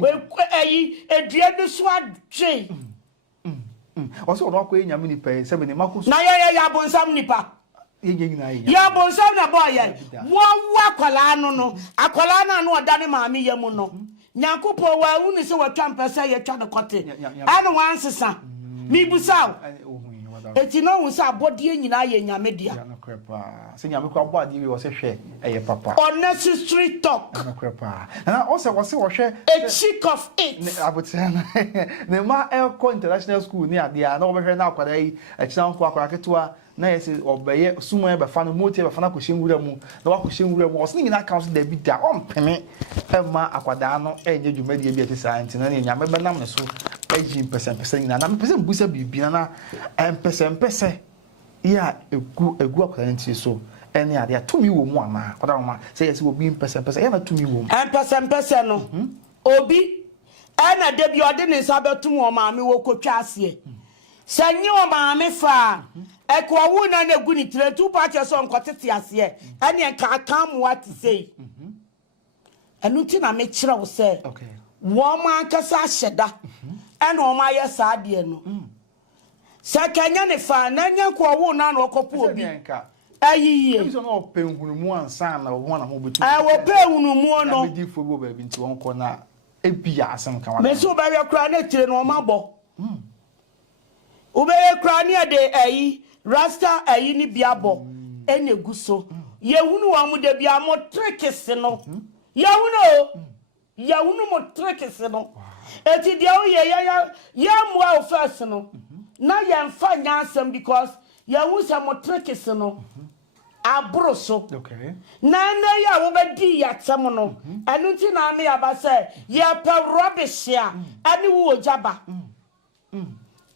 eyi edua bi so adwe. O say ono akwa enyame ni pe se be ni makuso. Na ya bonsam nipa. Ya bonsam na boy ye. Wo akwala no akwala na no oda ne maami ye mu no. Nyankopo wa uni se watwa mpesa ye twa de kote anu wansesa mi busaw eti no hu se abode nyina ye nyame dia na krepa se nyame kwa abode wi wo se hwe eye papa unnecessary talk na krepa na o se wo hwe a chick of it abotena ne ma elko international school ni ade a na wo behwe na akwada yi akina nko akwara ketua na yesi obeye sumo e be fa no motie be fa na kohye nwura mu na wa kohye nwura mu o se nyina account da bi da o mpeme ema akwada no enye dwumadi bi ati science na nyame be nam ne so aji mpese nyina na mpese mbusa bibi na mpese ya egu akwada nti so ene ade atumi wo mu ana kwada ma se yesi obi mpese ya na tumi wo mu mpese no obi ana de bi ode ne sa betum o ma me wo kotwa ase sanyi o ma me fa ekwa wu na na gu ni tire tu pa che so nkotete ase ene nka aka mu ati sei enu ti na me kire wo se okay wo ma nkasa hyeda ene o ma ye sa de no sakanya ne fa na nya kwa wu na na okopo obi ayiye ebi so na openhunu mu ansa na wo na mo betu wo penhunu mu no me di fo bo ba bi nti won ko na ebia asem kan wa me so ba we kura na tire no ma bo ubeye kura ni ade Rasta ni biabo ene guso yehunu wa mu de bia mo trekese no yehunu mo trekese no eti dia o ye ya mu a first no na ya mfa nyansam because yehu sa mo trekese no abroso okay na ya wo bedi ya tem no enu ti na me ya ba say ye pe rubbish ya ani wo Ogyaba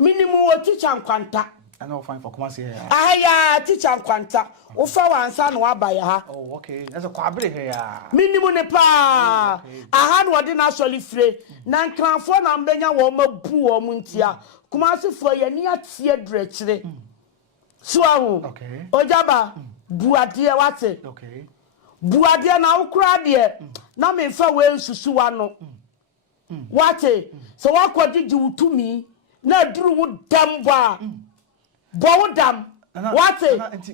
minimum wo teacher nkwanta I know fine for come see here. Ya teacher nkwanta wo fa wansa no abaya ha. Oh okay. That's a kwabere here. Minimum ne pa. Aha no de na soli fre. Na nkranfo na mbenya wo mabu wo muntia. Kuma sefo ye ni atie drechire. So ahu. Okay. Ogyaba buade wate. Okay. Buade na ukura de na me fa we nsusu wa no. Wate. So wakodigi utumi na duru wo damba. Bowdam what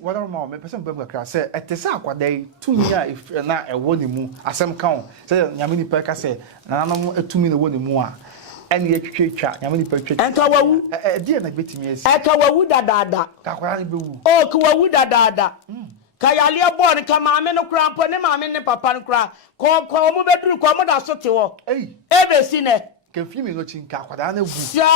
what are more person bem kakra say etesa akwadai tumi a na ewo ne mu asem kan say nyame ni peka say na no etumi na ewo ne mu a ene etwetwa nyame ni peka enka wawu die na betimi esi enka wawu dadada ka kwara ne bewu o ka wawu dadada ka yale born ka maame no kra mpo ne maame ne papa no kra ko mo beduru ko mo da so te wo ebesi ne ka fimi no chin ka kwada na wu sia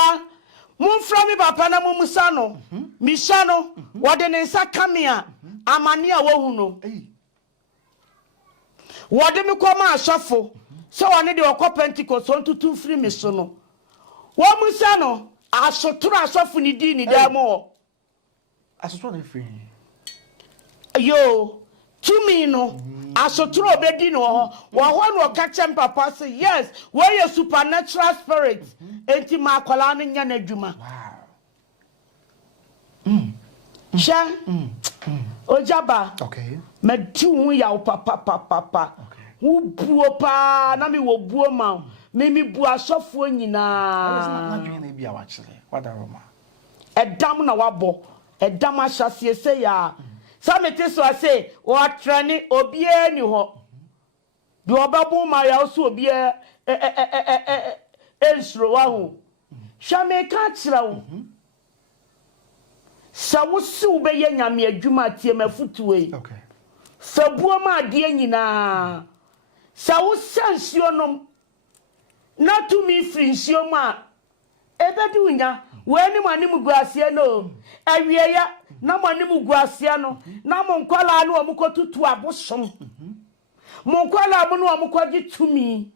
Mumfra mi papa na mumusa no misha no wode ne nsa kamea amane a wohu no Wode me koma asofo. So one de okọ Pentecost on tutu free me so no. Wo musa no asotro asofo ni di ni da mo. Asotro na free. Yo, to me no. Asotro obedi no ho. Wo ho no catch papa say yes, we are supernatural spirit. Enti ma akwala no nya na adwuma. Sha. Ogyaba. Okay. Me ti hu ya papa. Hu buo pa na me wo buo ma. Me bu asofo nyina. Na dwen na bia wa kire. Wada roma. Edam na wabo. Edam ahyase se ya. Samete so ase o trani obie ni ho. Bi obabu ma ya so obie ensro wa ho. Shame ka kira wo. Sawo si wo be ye nyame adwuma tie mafutuwe. Okay. Fabuo ma de nyina. Sawo sansio nom. Na to me free nsio ma. Ebedi unya we ni mani muguasie no. Awie ya na mani muguasie no. Na mo nkwala no omukotutu abosom. Mo nkwala abo no omukwaji tumi.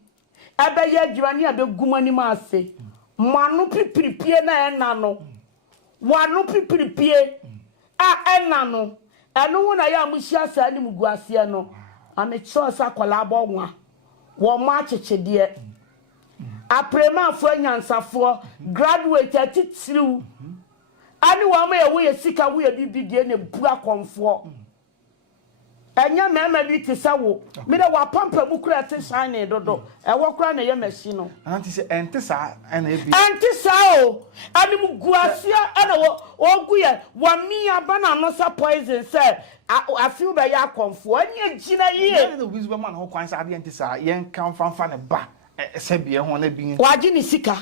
Ebe ye adwuma ni abeguma ma ase. Manu pipiripie na ena no. Wanu pipiripie ena no. Enu hu na ya amuhia sa ni muguasie no. Amecho sa kwala abo nwa. Wo ma chechede. Aprema fo nyansafo graduate atitiriw ani wa ma ye we sika we bibidie ne bua konfo enya mema bi ti sawo me da wa pampa mu kura te shine dodo e wo kura na ye machine no anti se ente sa na ebi ente sa o ani mu guasia ana wo guye wa mi abana no sa poison se afiu be ya konfo anya gina ye na wizu be man ho kwan sa ade ente sa yen kan fanfa ne ba sebie ho na bi waji ni sika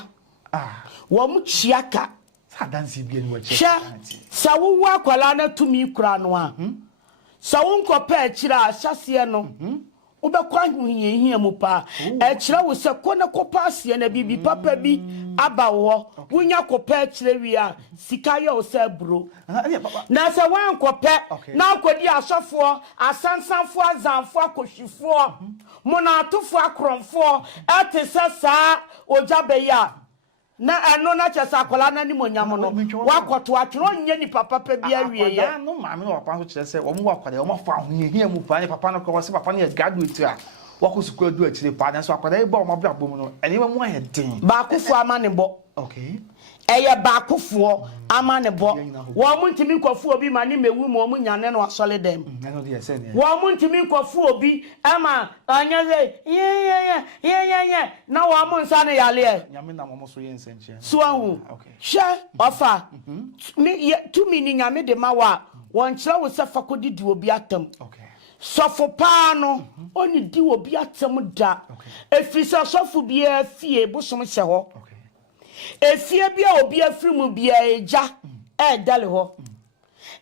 wo mu chiaka sa dansi bi ni wachi sa wo wa kwala na tumi kura no a sa wo nkopa akira ahyase no wo be kwa hihia mu pa akira wo se ko na kopa ase na bibi papa bi aba wo wonya kopa akira wi a sika ye wo se bro na se wan kopa na akodi asofo asansanfo azanfo akohwifo monatofo akromfo atesasa Ogyaba ya na eno na chesa akola na ni monyam no wakoto atwero nye ni papa pa bia wie ye no maame no papa so kire se wo mu wakwade wo mafa ahohia mu pa ne papa no ko se papa ne graduate a wako sukuu du akire pa na so akwade ba o mabra bom no ene mu ayedin ba kofo amane bo okay eye ba kofo amane bo wo mu ntimi kofo obi ma ni mewu mo mu nyane no asole dem eno de ese ne wo mu ntimi kofo obi ama anya ze ye na wo mu nsa ne yale nyame na mo so ye nsenche so ahu she ofa mi tu mi ni nyame de ma wa won kire wo se fakodi di obi atam okay sofo pa no oni di obi atam da efiri se sofo bia fie bosom hye ho efie bia obi afiri mu bia eja dale ho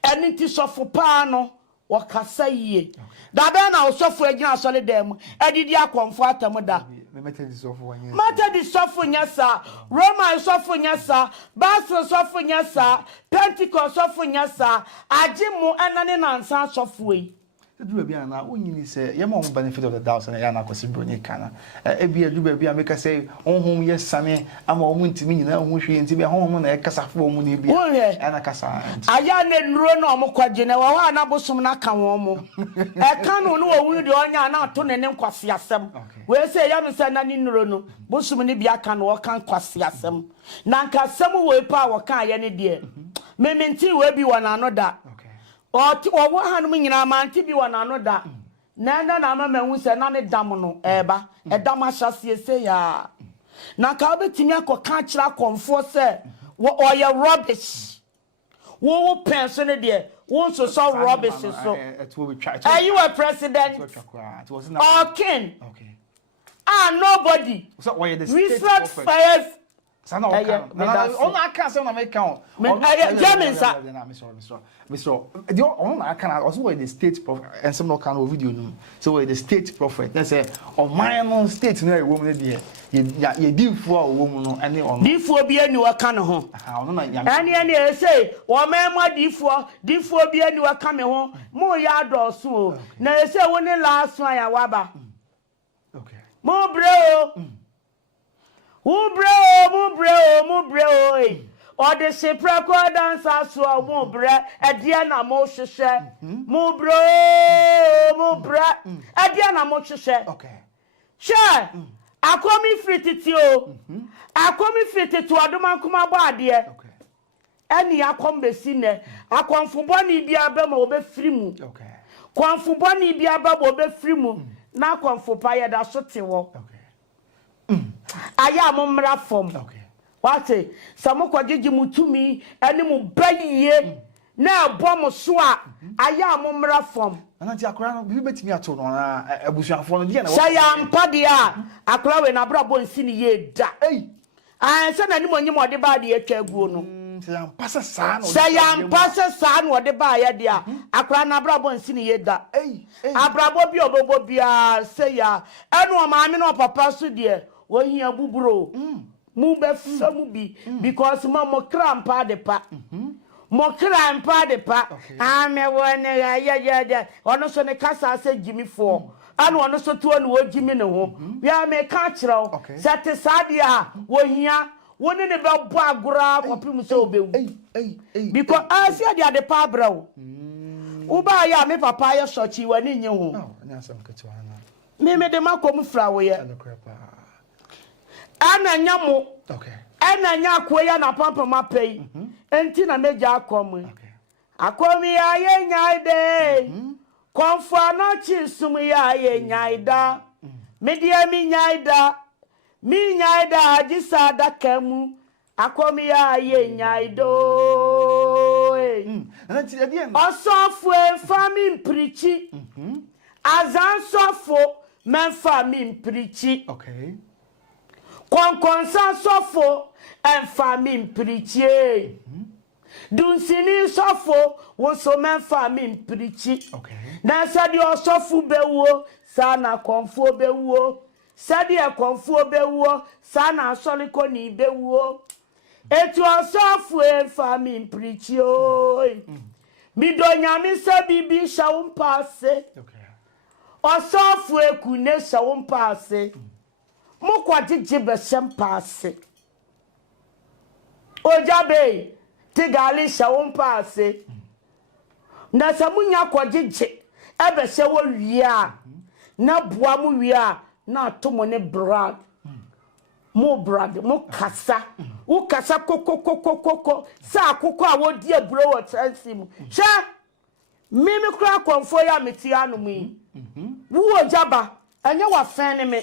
eni ti sofo pa no wakasa yie da be na osofo agina asole dem edidi akomfo atam da Methodist sofo nyasa Roman sofo nyasa Baptist sofo nyasa Pentecost sofo nyasa ajimu enane nansa sofo yi do bia na onyini se ye mo benefit of the doubt na ya na kwesi broni kana ebia do bia make say honhom ye same ama o muntimi nyina ho hwe nti bia honhom na ye kasafo mu na bia ana kasa aya na nuro na omkwaje na wa ha na bosom na ka won mo ka no no wo de onya na ato ne nkwase asem we say ya me say na ni nuro no bosom ni bia ka no o kan kwase asem na nka asem we pa wo ka ye ne de mementi we bi wona no da wo hanum nyina manti bi wona no da na na mama hu se na ne dam no eba edam ahyase se ya na ka obetimi akoka kira konfo se wo oye rubbish wo pension de wo so rubbish so are you a president or king okay nobody so why the research fires sana on aka se na make count Jaminsa Mr. The on aka also where the state prophet and some no can video no so where the state prophet they say on my own state na woman there ye difo woman no ane on difo bi ani waka ne ho on na ya ane say o mema difo bi ani waka me ho mo ya doso na say woni last one ya waba Mubreo. Mubreo. Or the Sepraco dancer so mubre, Adiana Moshe. Mubra, Adiana Moshe. Okay. Sure. I come me fitted to you. I come me fitted to Adama Kumabadi. Okay. Any I come be seen. I come for Bonnie be a bema obe frimu. Okay. Come for Bonnie be a baba obe frimu. Now come for Paya da Sotiwo. Okay. I am mumra from. Okay. What say? Some kwagiji mutumi eni mu bayiye na bomo so a aya momra fom ananti akora no bi betimi ato no na ebusuafo no dia na say am pade a akora we na brabo nsi ni ye da an se na ni mo nyim ode ba de atwa aguo no say am pasa sa no say am pasa sa no ode ba ya de a akora na brabo nsi ni ye da abrabo bi obobo bia say ya enu o maame no papa so de wo hia buburo mu be famu bi because mo krampa de pa mo krampa de pa ame wona ya ono so ne kasa se jimi fo anu ono so to no jimi ne ho ya me ka kirew sete sade a wo hia woni ne be bo agora kopim so obewu because asia de pa brawo uba ya me papa ya sochi wani nye ho nya sam ketewa me de makom fra wo ye ana nyamo ana nya koya na papa mapei enti na meja akomu akomi ya ye nyaide konfa no chisum ya ye nyaida media mi nyaida ajisa da kamu akomi ya ye nyaido osofu fami mprichi azan sofo men fami mprichi konkonsa sofo en fami mprichi dunsini sofo wo so men fami mprichi na sadi osofu bewo sana konfo bewo sadi e konfo bewo sana asoliko ni bewo etu osofu en fami mprichi oi mi do nyame se bibi shawo mpase osofu ekune shawo mpase mukwa jijjibe sempase Ogyaba tigali shawompase na samunya kwajije ebe se wo wia na boa mu wia na atomo ne brad mo brad mo kasa wo kasa kokokokokoko sa akoko a wo die bro wo transim she mimi kra konfo ya meti anu mu wo Ogyaba anya wa fan me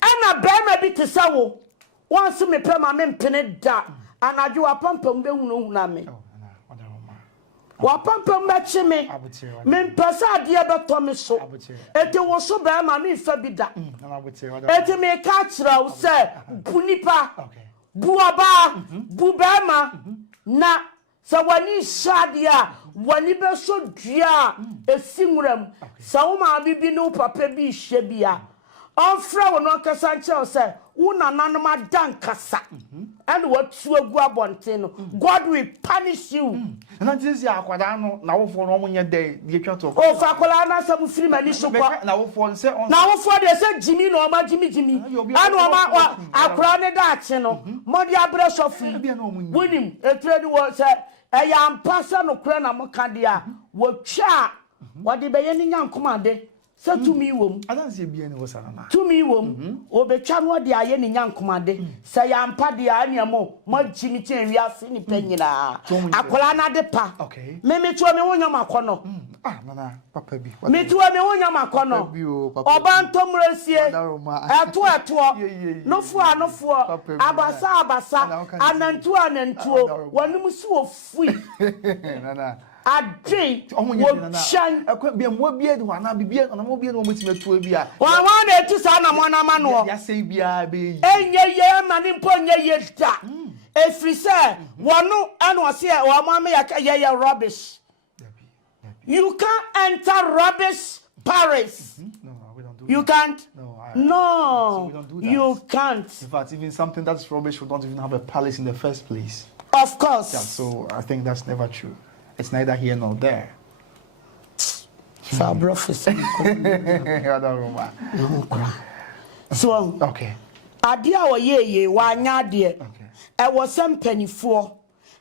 ana Bema bi tisawo once me pema me mpene da anadwo wapampam be hunu na me wapampam be chi me mpesa ade be to me so ete wo so Bema me fa bi da ete me ka kira wo se bunipa buoba bu Bema na sa wani shade a wani be so dua esinwuram sa wo ma bibi no papa bi hye bia onfra wo no kasa nche say una nanoma dankasa and what tu agu abonte no God will punish you na Jesus akwada no na wo fo no mo nye dey die twato o fa kola na sam free mani so kwa na wo fo se on na wo fo de se jimi no ma jimi anu ma akra ne da ache no mo di abre sofi wonim etredi wo se eya mpasa no kra na mo ka de a wo twa wo de be ye ni nyankomade se tumi wom adanse bia ne wo sana na tumi wom obetwa no de aye ni nyankomade se ya mpa de aniamo mo jimi chen wiase ni panyina akola na de pa me tuo me wonya makono nana papa bi me tuo me wonya makono oba ntomresie eto nofo abasa anantuo wanum su ofui nana adwe wo chan akwa mo bia de wana bibia na mo bia no mo timetuo bia wa na etu sa na mo na ma no ya sei bia be enye ye mani mpo nye ye da efrise wonu anu ose wa mo ame ya rubbish you can't enter rubbish Paris no we don't do you that. Can't so we don't do that. You can't in fact even something that's rubbish we don't even have a palace in the first place of course so I think that's never true. It's neither here nor there. Fa brofes. So okay. Ade a oyeye wa anya ade. E wo sempanifo.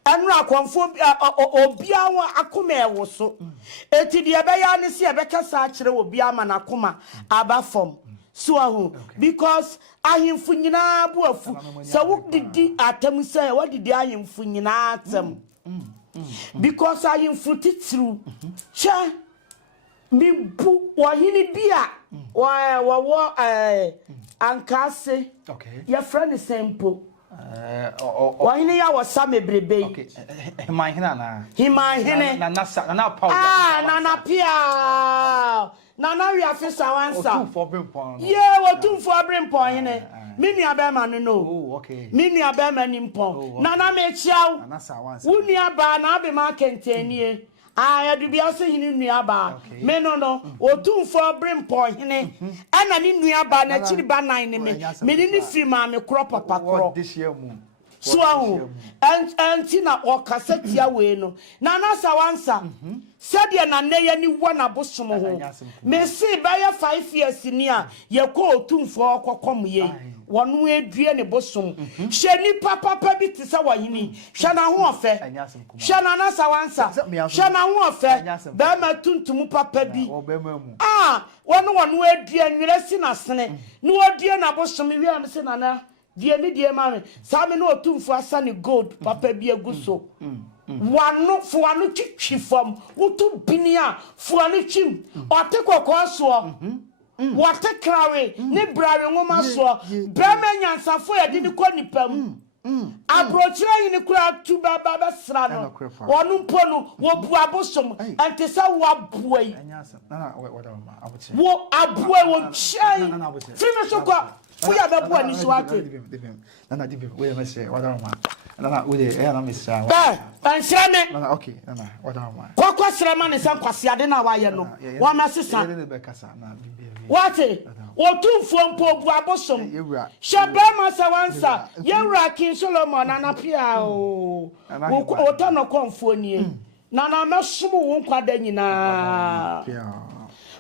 Enra konfo obia wo akoma e wo so. Eti de ebeya ne se ebekasa akire obia ma na akoma abafom. So ahu because ahimfu nyina buafu. So wo didi atam say wo didi ahimfu nyina atam. Because ahimfu titru. Cha mi bu ohini bia wo ankase. Okay. Your friend is simple. Ohini ya wasa mebrebe. Okay. My hina na. He my hine. Na power. Nana pia. Nana we afisa wansa. Otu for brimpon. Yeah, otu for brimpon hine. Mini abema no. Oh, okay. Mini abema nimpon. Nana me chiaw. Nana sa wansa. Uni aba na abema kentenie. Ya du bia so hini nuaba. Me no. Otu for brimpon hine. Ana ni nuaba na chiri ba nan ni me. Me ni fi ma me kro papa kro. This year mu. So ahu antina okasetia we no nana sawansa sadia na neye ni wona bosom ho me si ba ya 5 years ni a ye ko otumfo okokom ye wono edue ne bosom hye ni papa bi ti sa wahini hye na ho ofe hye na na sawansa hye na ho ofe ba ma tuntum papa bi wono edue nwere si na sene ni odue na bosom wi am se nana die mame same no otumfo asane gold papa bi aguso wanu fuanu twitwi fam wutu binia fuanu twim ote kokoso wote krawe ne brawe ngoma so brama nyansafo ya di ko nipam abrochira yin kura tu baba besra no wonu mponu wo bu abosom ante sa wo abuai wo abuai wo chai fimi so kwa we are the one is working. Nana, wait, I say, what am I? Nana, we are Miss and Shrame. Okay, Nana, what am I? What was Raman and San Quasiadena? Why you know? One assistant. What? Or two from Pope Wabosom. Shabama Sawansa, Yara King Solomon and Apia. Oh, Otano Conforni. Nana Massumu won't quadenina.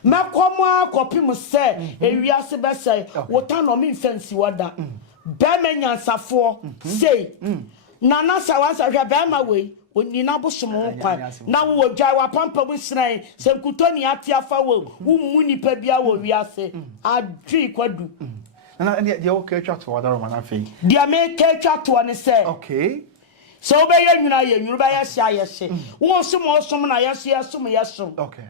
Makomwa kopi mu se ewiase be se wota no me fancy wada Bema nyansafo say nana sawansa hwe bema we oni na bosom kwa na wo dwa wa pampa bu sran se kutoni atiafa wo mu nipa bia wo wiase adwi kwadu nana de o ke twa to wada ro mana fe dia me ke twa to ne se okay so be ye nwuna ye nwuru ba ye hia ye hye wo som na ye hye som okay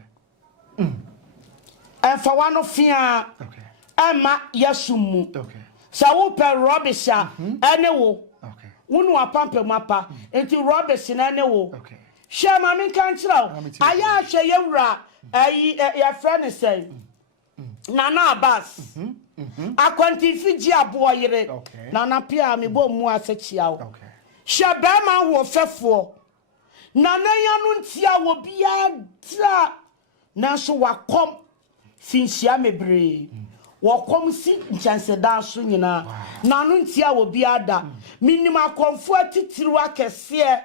and for one of fear, okay. Emma Yasumu, okay. So per Robisha, anyway, okay. Unu a pamper mappa, into Robinson anyway. Okay. Shama min can't I share your friend say, Nana Bass. I can't Fiji a boy, okay. Nana Pia me bo mua sechiao. Okay. Shabama will fefo. Nana Yanuntia will be a Naso wa come. Sinsia mebre wo kom si chance da so nyina na no ntia wo biada minima konfo atitiru akese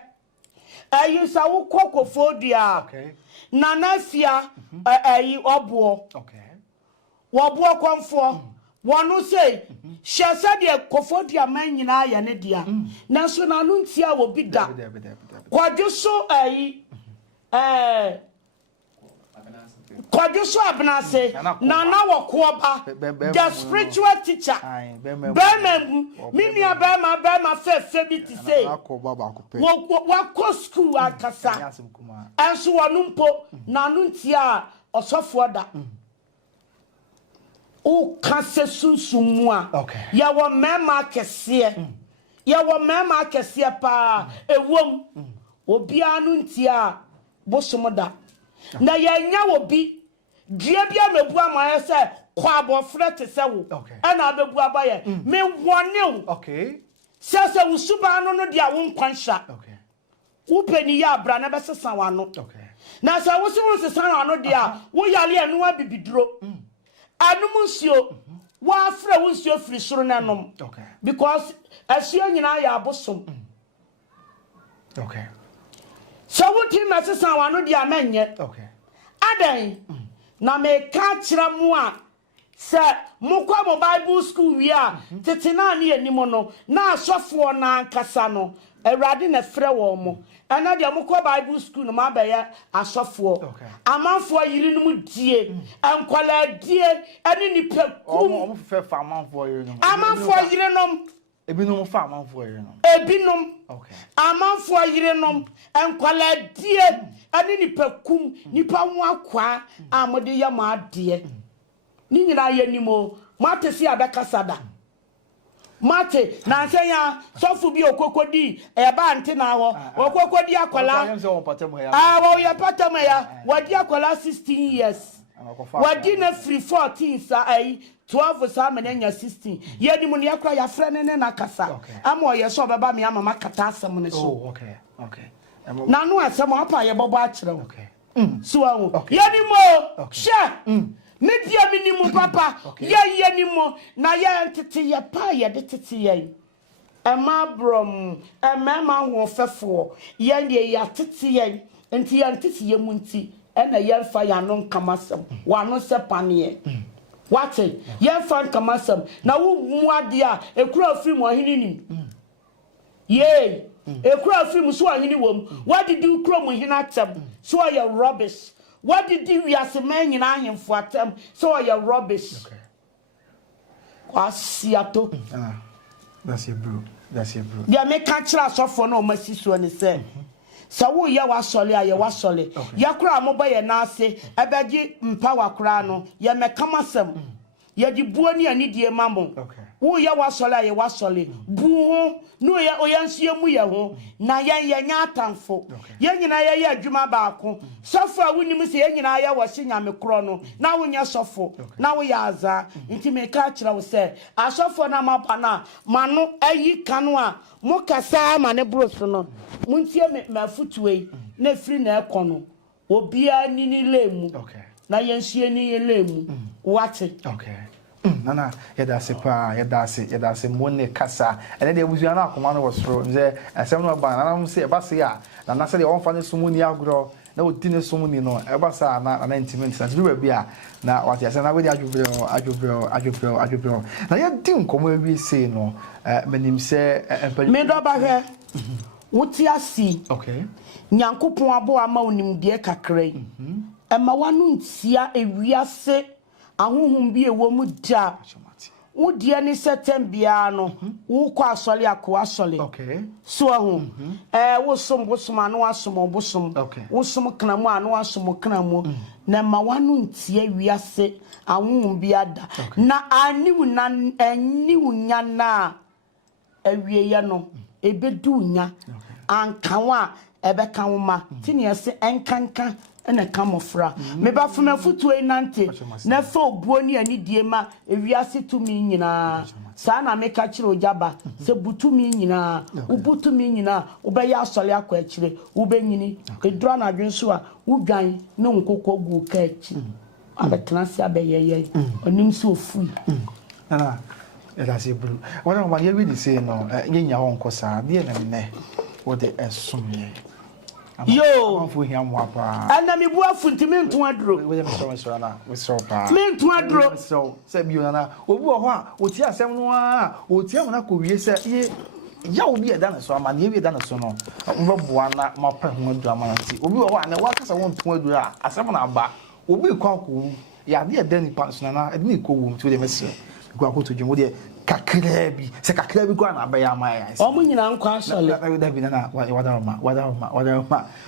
ayisa wo kokofo dia okay na nafia ayi obo okay wo bo konfo wonu say hye de kofo dia man nyina ya ne dia na so na no ntia wo bida kwadwo so ayi Kwajuso abnase nana wakoba the spiritual teacher Bema minia Bema fe biti say wako school akasa enso wanumpo nanuntia osofo da o kase sunsumu a ya wo mema kese pa ewom obi anuntia bosomoda na yanya obi dua bia mebu amaye se kwa abofre te se wo na abebu abaye me wone wo se usuba no dia wo nkwansha upeni ya abra na besesa wano na se wo se wo sesa wano dia wo yale anu abibiduro anum nsuo wo afre wo nsuo firi soro na nom because asuo nyina ya abosom so what him as a one no dia menye adan na me ka kyerɛ mu a sɛ mokɔ mo Bible school wi a tete na ne animo no na asɔfoɔ na ankasa no Awurade na frɛ wɔ mo ana de mokɔ Bible school no ma bɛyɛ asɔfoɔ amanfoɔ yiri no mu die ankwala die ani nipa kum fɛ fa amanfoɔ yiri no amanfoɔ yiri no ebinom fa amanfoɔ yiri no ebinom amanfoɔ yiri no ankwala die ani nipa kum nipa ho akwa amode yɛ ma ade ni nyina yɛ nimo mate si abɛkasada mate na nsenya sofu bi okokodi e ba ante na ho okokodi akwala wo ye patam ya wadi akwala 16 years wadi na free 14 sa ai 12 sa menenya 16 ye ni mu ne akra ya frɛ ne na kasa ama o ye so beba me ama makata asem ne so na no asem apa ye bobo a kyerɛ wo so awo ye ni mo hye media minimum papa ye ni mo na ye ntete ye pa ye de tete ye ema brom emema ho fefo ye ne ye tete ye enti ye ntete ye munti ena ye fa ya no nkamasem wa no sepane wate ye fa nkamasem na wo mu ade a ekura afiri mo ahini nim ye ekura afiri mo so ahini wom what did you kro mo hina tem so ye rubbish. What did we as a man in Iron for them? So are your rubbish. Quasiato. That's your brew. That's your brew. Ya make catch us off for no mercy so and say. So ya was solid, ya was solid. Ya cry mobile and nase, I beg you, power crano, ya make come some. Ya di buoni and need your mammo. Okay. Wo ya was solid, boo, no ya oyansia muya ho, na ya nyatanfo. Yan ya juma bako. Suffer when you say ya was singing a crono. Now when you're suffer, now we are za, intimate catcher will say, I suffer na mapana, mano, ayi canoa, mokasa, mane brosono, muntia me my footway, ne free na kono, obia nini lemu. Okay. Na yansia ni lemu. What it? Okay. Nana, yada se money kasa. And then there was an command was thrown there. And some of Banana say, Basia, and I said, the orphan Sumuni agro, no dinner Sumuni, no, Ebasa, and 90 minutes, and do a beer. Now, what yes, and I will ajubro. Now, you didn't come where we say no, when say, Medoba, what you see? Okay. Nyanko Poabo amount dear cacre. And my one sia a real say. Ahunhum bi ewo mu da wo die ni setembia no wo kwa asole akwa asole okay so ahun wo som anu asom obosom wo som kana mu anu asom kana mu na ma wanu ntie wiase ahunhum bi ada na aniwu na aniwu nya na awie ye no ebedu nya ankanwa ebeka woma tini ese enkankan ena kamofra me ba fuma futu enante na fa obuoni ani die ma ewiase tumi nyina sa na me ka kire Ogyaba se butumi nyina ubutumi nyina ubeya asole akwa akire ubenyini edura na dwenso a udwan ne nkokọ gu ka achi abetena se abeyeye onim se ofu na that's a blue what am I really say no nyenya won kosa de na me what the esumye yo for him wapa ana mi bua funtimi nto adro we so na we so pa me nto adro so se bi na obi wo ho a oti asem no a oti am na ko wie se ye ya obi e da na so ama na e da na so no mbo boa na mapa ho adu ama na ti obi wo ho a na wa kasa won to adu a asem na ba obi kwa ko ya de e da ni pa so na e ni ko wo to de mese kwa ko to dwom de kakra bi se kakra bi kwa na ba ya ma ya o mu nyina nkwa asole da bi na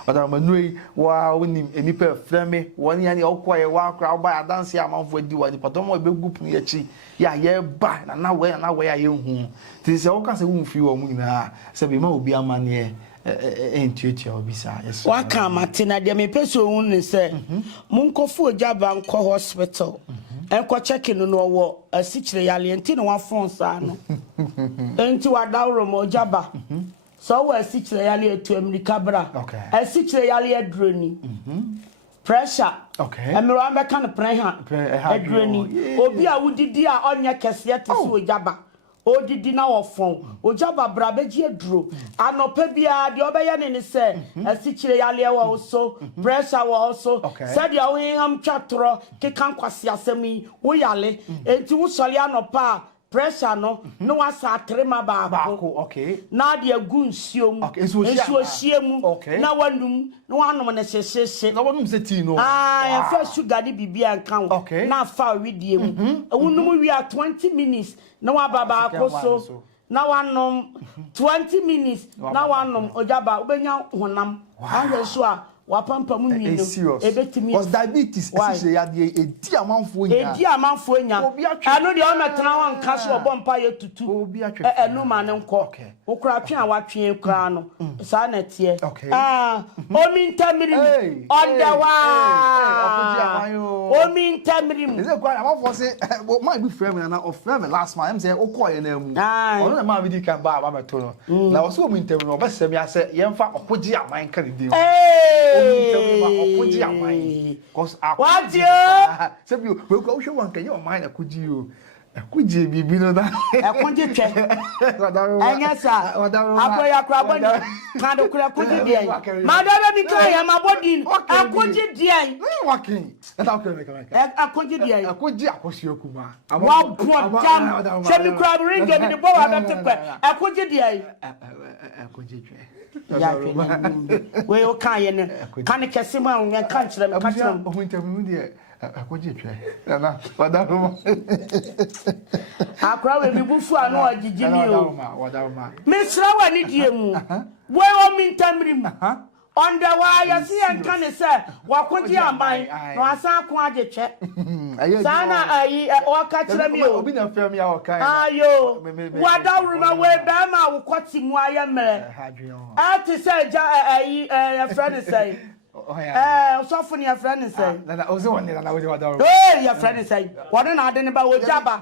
wadaroma nui wa onim enipa frame woni ya ni okwa ye wa akra ba ya dance ya manfo di wa ni potomo be gupu ye chi ya ye ba na we ya ye hu ti se o ka se wu fi wo mu nyina se bi ma obi amane entuetia obi sa yes wa ka matina de me peso hu ni se munkofo Ogyaba nko hospital enko check no no wo asichire yale enti no wa phone sa no enti wa dawro mo Ogyaba so we asichire yale etu America bra asichire yale adroni pressure okay emiro ambeka no pressure adroni obi a wudidi a onye kese te so Ogyaba odidi na ofon Ogyaba brabeji aduro anopa bia de obeye ne se asichire yale wa so pressure wa so said ya we am twatoro kekan kwase asemi wo yale enti wo sole anopa pressure no no wasa trema baako okay na de agu nsuom nsuo hiemu na wanum na wanom ne hyehye na wanum se tea no ya fa sugar di bibia nkan na fa widie mu wonum wi 20 minutes na wa baako so na wanom 20 minutes na wanom Ogyaba obenya honam ahwe so a wapampa mu nwi no ebetimi was diabetes esi ya de edi amanfo nya anu de o metena wan kaso obompa ye tutu enu ma ne nko okura twen a watwen kura no sa na tie omi ntamiri ondawa omi ntamiri mu eze kwa amanfo se my be friend na of friend last man am say okoye na mu ono na ma bi di kan ba meto no na wo so omi ntamiri no obesem ya se yemfa okoji aman kan di Ogyaba bibi no da akonje twe anya sa aboya krabani kado kura konje dian madara bi kan ya mabodi akonje dian wakin eta ko me kan akonje dian akonje akosio kuma wa bodam se mi krabri nge mi de bo wa betekwe akonje dian akonje twe ya we o kan ye ne kan kese ma on kan kire me kan kire o interview de akonje twe na wadaro akra we bibufu anu ogigi mi o wadaro me sra wa ni die mu we o mi ntamrim on the wire see and can say wakoji aman no asan ko agetwe sana ayi o ka kire mi o obi na fam ya o kan ayo wadawru ma we Bema wo kwati mu aye mere ati say ja ayi friend say so ni friend say na o se woni na we wadawru your friend say woni na ade ne ba Ogyaba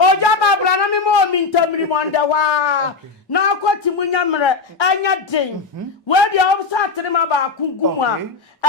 Ogyaba brana mi mo mi ntamri mondawa na akwati munya mre anya den we dia obsa trema ba kugumu a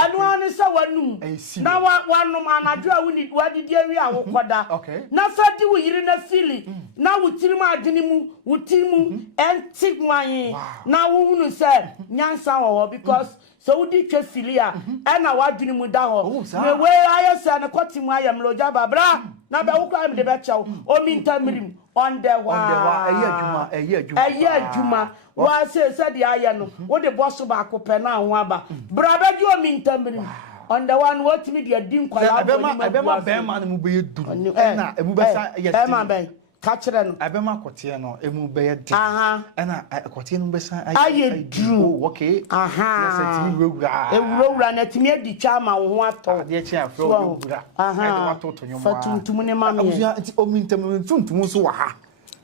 enu ani se wanum na wanum anadwo a woni wadidi awi a wokoda na fadi wo yiri na fili na wutirimu adini mu wutimu enti gwan na wo hunu se nyansa wo because so wudi twa fili a na wadini mu da ho me we ayesa na kwati mu ayam Ogyaba bra na be wo kwa me de be chaw o mi ntamrim on the wa eyi adwuma wa se de aye no wo de boss ba ko pe na ho aba bra be ji o mi ntamrim on the one what me de din kwala Bema na mu be duru na emu be sa yes Bema be ka kire no Bema kote no emu be ye de na kote no be sa aye duru okay yes timi wura na timi adi twa ma wo ho ato de chi afro wura de wato to nyomo fatuntum ne ma me nti omintam tuntum so wa ha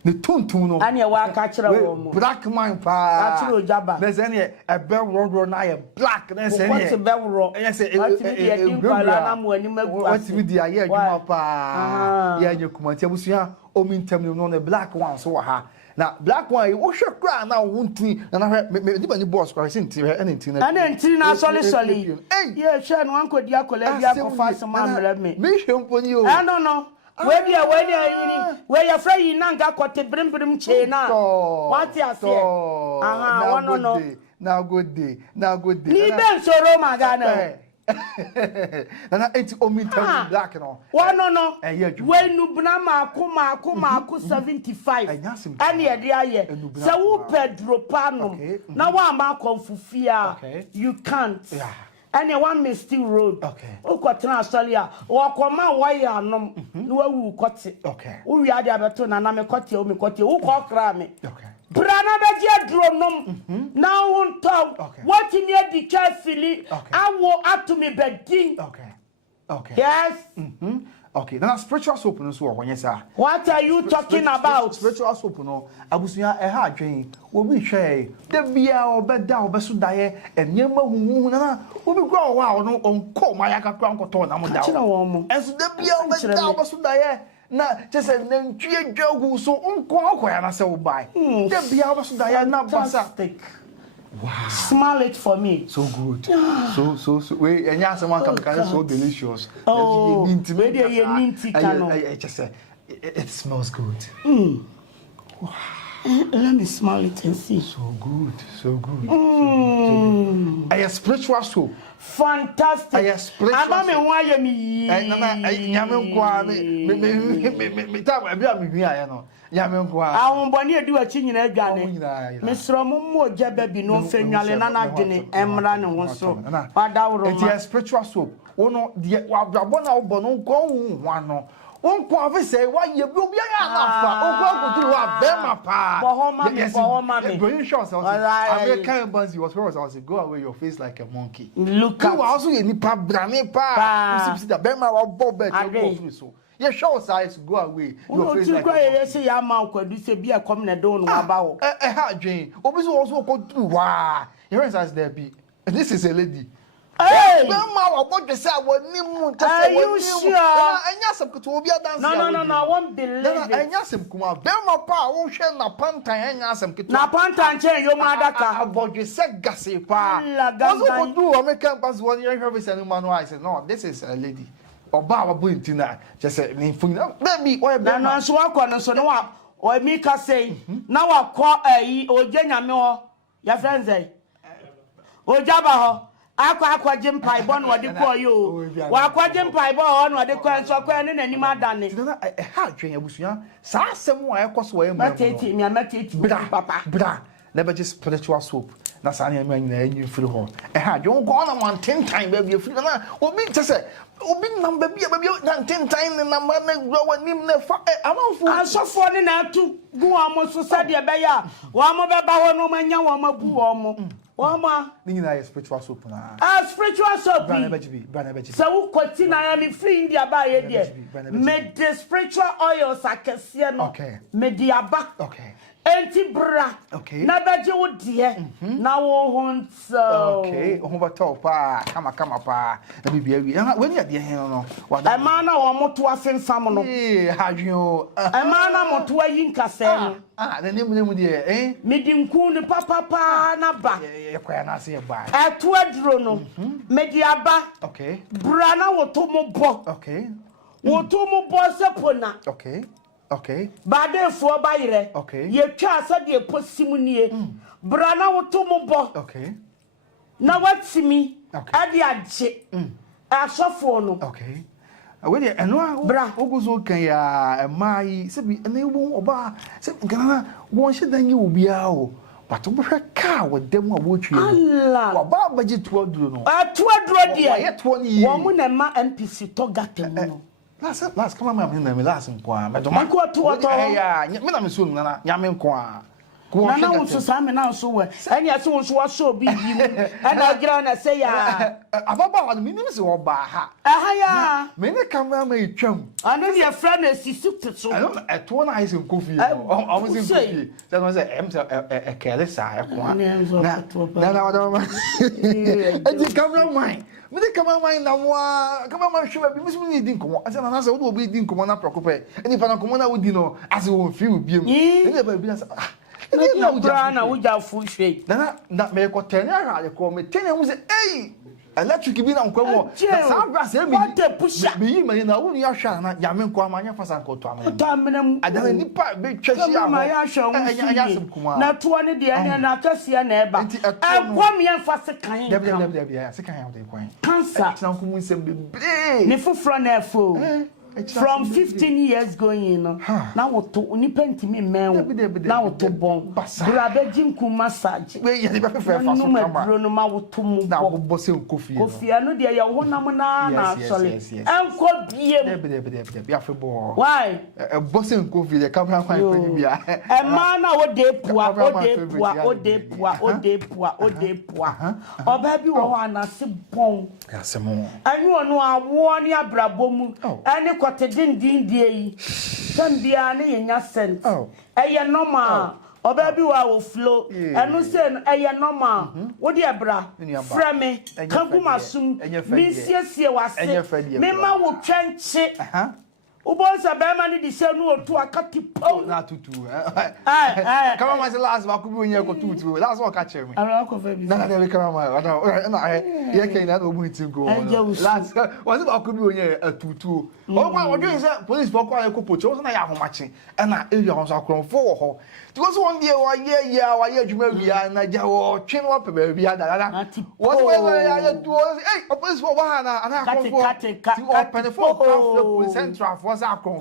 ne tuntum no ane wa ka kire wo mo black man pa ka kire Ogyaba na se ne ebe woro na ye black na se ne what be woro yes e din kwala na mo ani magu what we di aye adwuma pa ya nyakumanti abusua omintam no ne black one so wa ha na black one wo hwekra na wontui na me di bani boss kwa se nti ene nti na soli ye hwe no ankodi akola bi akofa asema amra me hwe mponi o no we dia yini we ya fra yi na nga kote brimbrim che na what ya say no na good day ni ben soro magana na enti omintam black no no we nubna maako 75 ani e de aye se wo Pedro pano na wa ma konfufia you can't and one may still road o kwatena Australia wo koma wire anom na wawu kote o wi ade abeto na me kote o me kote o ko kra me brana beje dronom na won taw what in your di fili awo atumi bedin yes okay now spiritual soap no so wonye sa what are you talking about spiritual soap no abusuya e ha adwen obi hwe de bia obeda obeso daye enyema huhu na obi gwa wa no onko ma ya kakra nkoto na mo dawo enso de bia obeda obeso daye na chese na ntwie dwagu so onko akoya na se wo bai de bia obeso daye na basa wow smell it for me so good so we enya someone can so delicious you ninti kano it smells good Let me smell it and see. So good. So good. I spiritual soap. Fantastic. I spiritual. Aba me ho aye me. Nana nyame nkwa me ta bia me hia ya no. Nyame nkwa. Ahonboni edi wachi nyina adwane. Mesro mo Ogyaba bi no fenwale na na dwene emra ne ho so. Wadawro ma. It spiritual soap. Wono de wababo na wo no nkwa hu ano. Unko afise wa ye bi obi anya nafa unko kutu wa Bema pa bohoma me bring shots American embassy was where I was go away your face like a monkey look at also ye nipa brane pa see that Bema wa bob bet you so ye show size go away your face like you say ya man kwadu se bi e come na do no aba wo ha dwen obi so also ko tu wa your size there be this is a lady. Hey! Bema what you say wonimu are you sure? Anya some to obi dance. No, I won't believe it. Anya some kuma Bema pa wo hwe na pantan anya some kitu. Na pantan chen yo madaka. About you say gase pa. Also go do American pass one year service and manual I said no, this is a lady. Oba wa bu ntina just say me fun. Baby, why Bema? Na so akọ no so no wa o mi ka say na wa kọ Ogyanyame ho. Ya friends eh. Ogyaba ho. Akwa jimpai bon wade ko yo wa kwa jimpai bo ho no wade ko enso ko ne nanim adane ha twen abusua sa asem wa ekoso wa emu mateti mi amateti papa bra na be spiritual soap na sa na nyina anyi firi ho ha dwon ko na one ten time ba bi firi na obi tese obi number bi na ten time na number na gro nim na fa amanfo asofo ne na atu gu amo so sade be ya wa mo be ba ho no manya wa mabu wo mo Wama nina spiritual soap na spiritual soap Bana beji so wo kwati na ya mi free India ba ye de me the spiritual oils akese no okay me di aba okay enti bra okay na beji wo de na wo hunso okay ho ba top pa kama pa na bibia wi when ya de hen no wada e ma na wo moto afemfam no hadwo e ma na moto ayi nkase no na nemu de me di nku ni papa na ba kwa na se ba atu aduro no me di aba okay bra na wo to mo bo okay wo to mo bo se pona okay bade fo ba yire okay ye twa asa de posimu nie bra na wo to mo bo okay na watimi ade agye asofo no okay we dey eno bra oguzo kan ya mai se bi ene wo oba se gana won hye dan ye obi a o pato bo hwe ka wo dem a wo twie Allah oba baji to aduro no to aduro de ye to ni wo mu na ma NPC to gatem no last come am na me last nko a me do ma ko to ya me na me so na nyame nko a na wo so sa me na so we eni ase wo so wa so bi bi mu ana gira na say ya ababa wa me nim se wo ba ha aha ya me ne camera ma etwam ana ye friend na sisi teso I don't eto na ise Kofi o mo se Kofi say no say em say e kele sa e ko na wa ma e di camera man me de camera man na mo camera man hwe bi musu ni di nkomo ase na say wo do obi di nkomo na prokope eni pa na nkomo na wo di no ase wo fi wo biem eni ba bi na say na bra na wuja fu hwe na me ko tene ara ko me tene mu se electric bi na nkwawo sa bra se mi yi me na wo ni ahwa na ya me nkwa amanya fasa nko to amena adana nipa be twahyi a ma ya hwa na to ne de ene na atase na eba enkwa me emfase kan ya se kan ya de kwan cancer na nko mu nsem bebre ni foforo na efo from 15 years going in now to nipa ntimi men now to bon bra beji nku massage we ye be fe fa so kama no ma woto mu na wo bo se Kofi anu de ye honam na sole enko biem be afi bo why bo se Kofi de camera kwan pa bia e ma na wo de pua oba bi wo ana se bon asemo anu onu awo ni abrabo mu ani kote din die yi tambia ne yenya sent eye normal oba bi wa wo flow enu se eye normal wo de bra frame kankumasum mi siesie wase me ma wo twenche Ubonsa Bema ni disenu otu akati po. Na tutu. Come on, my last one could be when you go tutu. That's what catch me. I don't know. No, come on. No, you can't go to go. Last was about could be when you a tutu. Oh, what do you say? Police for quite a couple of chosen. I have matching. And I was a crown for. It was 1 year, 1 year, you may be and I jaw chin up baby. What was hey, a police for one and I open the 4 central was our crown.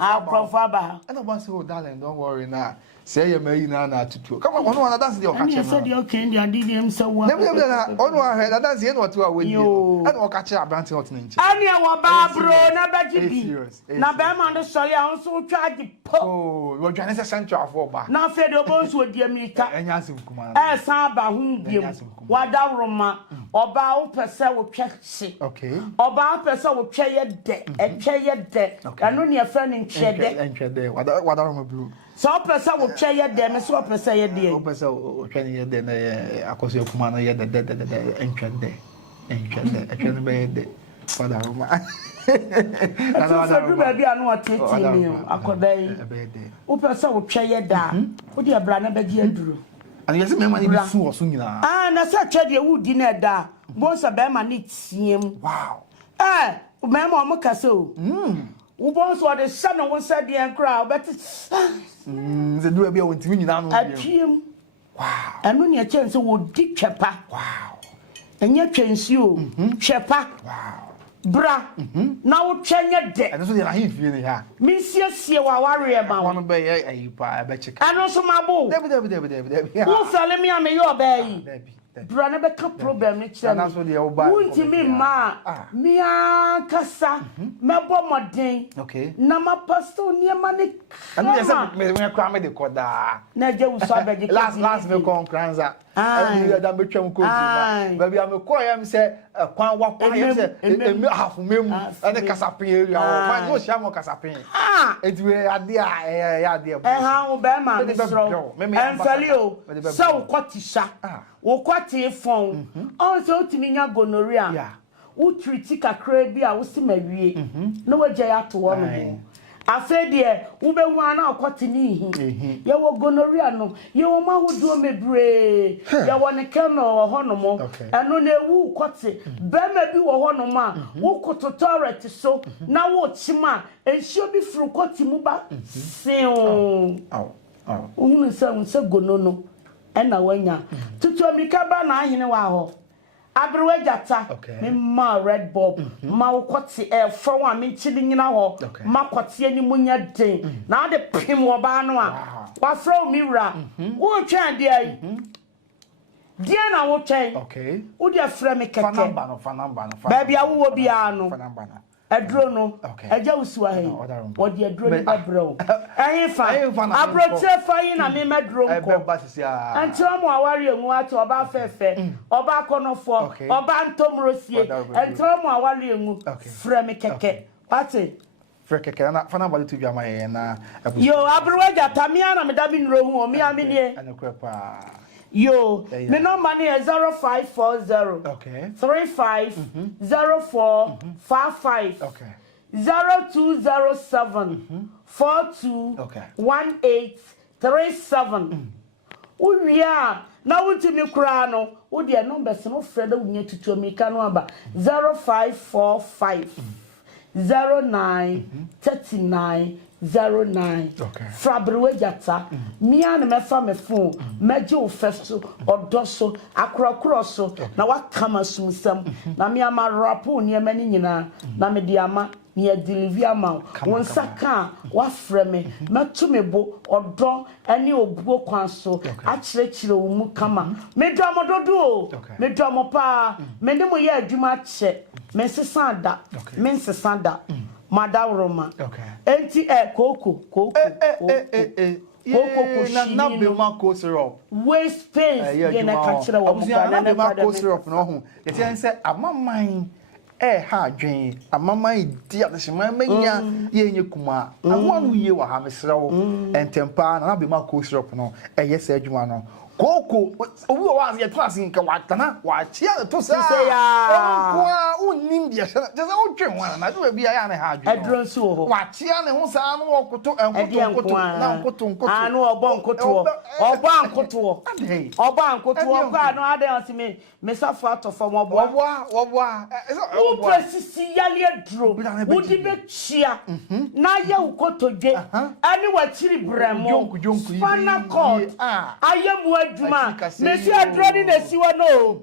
And I was so darling, don't worry now. Say you may now to do. Come on, that's the occasion. I said the okay, I did him so well. Never, that's the end what you are with you. I don't catch up until ninja. Anya wa Barbro, na Bajibi. Na Bema and the Soya also tried the po. Oh, you're trying to central for bar. Now, Fed Obos would dear me. And Yasim command. Saba, whom Wada Roma, or Bow Pesa will check. Okay. Or Bow Pesa will check your debt, and check your debt. And only a friend in check there. What are blue? So Pesa will check your debt, and so Pesa your dear. Pesa, can you then a cause of commander yet the entrance there? Entrance there. I can't bear it. Father Roma. Baby, I know what taking you. I could day. Upesa will check your da. What dear Brana Begia drew. And yes, my money before soon. Ah, na such a wood dinner da. Bonsa Bema needs him. Wow. Mamma Mocaso. Ubons what the son of one said the crowd, but the do a bit with me down at him. Wow. And when your chance would dig chepa. Wow. And your chance you, chepa. Wow. Bra, now change your debt. And that's what I feel here. Monsieur, see our warrior about one bay, I bet you. And also my boy. Debbie. Who fell me on your bay? Bra never come problem. And that's what the old boy. Won't me, ma? Me, Cassa, my bomber day. Okay. Nama pastor near money. And yes, I'm cramming the coda. Nadia last milk on Kranza. Maybe I'm a choir, say, a quan walk, half mem, and a casapin. My no shamo casapin. It will idea. And how Bema, and Falio, so quatisha, or quati phone. Also to me, gonorrhea. Who treat a crabby, I was to marry. No jay to woman. I said, dear, Ube one out cotini. You were gonorrhea, no. Your ma would do me bray. You want a kernel or honomo, and no, who caught it. Bema be a honoma, who could tolerate so. Now what, Shima, and she'll be through Cotimuba. Say, only sounds so good, no. And I went ya. To me, cabana, you know, our. Agradaa, me ma red bob, ma kwati for one me chilling in our ma kwati any munya day. Now the pim wabanoa, what from mira, what chan dear? Diana will change. Okay, would your friend make a fanamba, baby? I will be a drono, a Josua, what your drone, bro. I ain't fine. I brought fire and me my drone. And some more warrior what about Fefe, or back on 4, or Bantom Rossier, and some more warrior Fremeke. What's it? Frekeke, fanamba to be my yo, Agradaa, Tamiana, Madame in Rome, me, I mean, and a crepa. Yo, me no money is 0540 35 04 55 0207 42 18 37. We are now to me crano. Oh, dear numbers no Fredo we need to me can number 0545 09 39 09 Fabrewe jata me and me fa me phone mejo festo odoso akroso na wakama sumsam na me ama rapo ne mani nyina na me di ama ne deliver ama won saka wa freme meto me bo odo ene obuo kwan so akirechire wo mu kama me do amododo me do amopa me ne mo ye adwuma che me sesanda me sesanda Madam Roma. Enti Coco. Na Bema coat syrup. Waste space. Again, I can't tell what Bema coat syrup no. Yet I say, "A mama ha dwen. A mama dear the shima menya ye nyekuma. A one ye wa ha mesrawo. Entempa na Bema coat syrup no. Yes, edwuma no. Koko, obi was your class in Kawatana, what cheer to say, India, just all dream one, I do be a had so. What cheer and who's an walk to and I know a bon couture or ban couture or ban couture. No other to me, Miss Afato from a bois. Oh, Precious Yalia drew, would you be cheer? Now you go to get anywhere chili bremo, Fana court. I am Wedma, Monsieur Droning a Siwa no.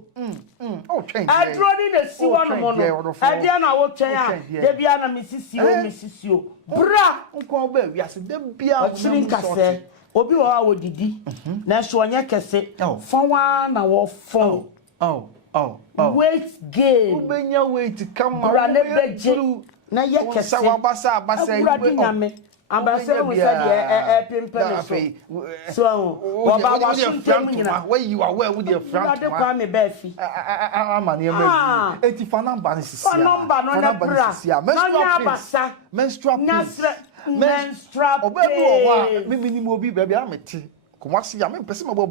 I drawn in a Siwa mono. I diana will tell Debiana Mrs. You. Bra, Uncle Baby, I said, Debia, Chilinka, Obi wa didi. Na shwanya kese. For one hour phone. Weight gain. Ubenya weight come on. Na ye kese. Basa we said pimple. So, where you are well with your friend. Me Befi. Menstrual Kumasi ya me pese me bo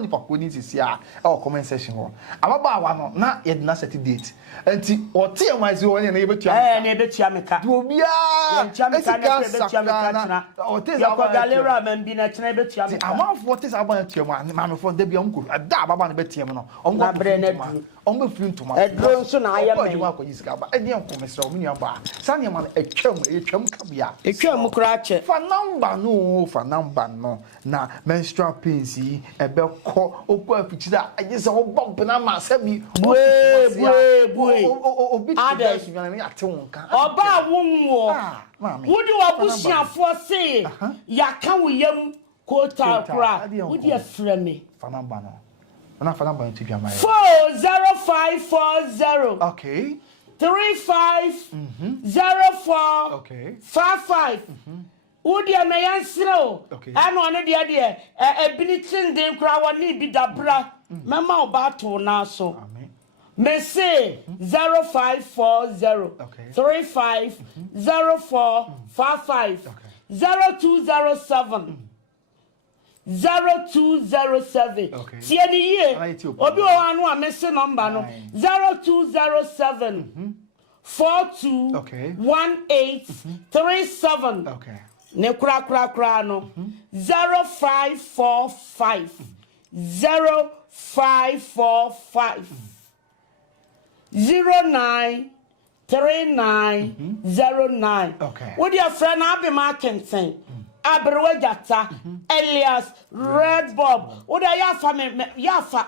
nipa ko ni sisi a comment section ho ababa wa no na ye na set date enti o te e wanzi wo ne betua na betua me ka obi a esika betua me ka na o te za ba galera man bi na chena betua me ka amafo te za ba betua mu ma me fo da bia nko da ababa na betua me no ongo bre na du ongo free ntoma edro so na aya me ko ji sika ba edi enko mesra o menu ba sa ne ma etwam ka bia etwam kura che fa number no na menstrual pains yi ebe ko oku afichida agese wo bomb na ma sabi obi others you ate wonka oba wonwo wudi wabusiafo se yaka woyam kota kra wudi aframe fanamba no na fanamba no tidwa mai 40540 okay 3504 okay 55 Udi a mayan sro, and one of the idea, a binitin dem crowd need be dabra, Mamma battle now so. May say 0540 350455 0207 0207. See any year, Obi one one messing number no 0207 42 1837. Okay. Ne kra no 0545 0545 093909. Okay. What your friend Abi Markensen Abrewajata Elias Red Bob what ya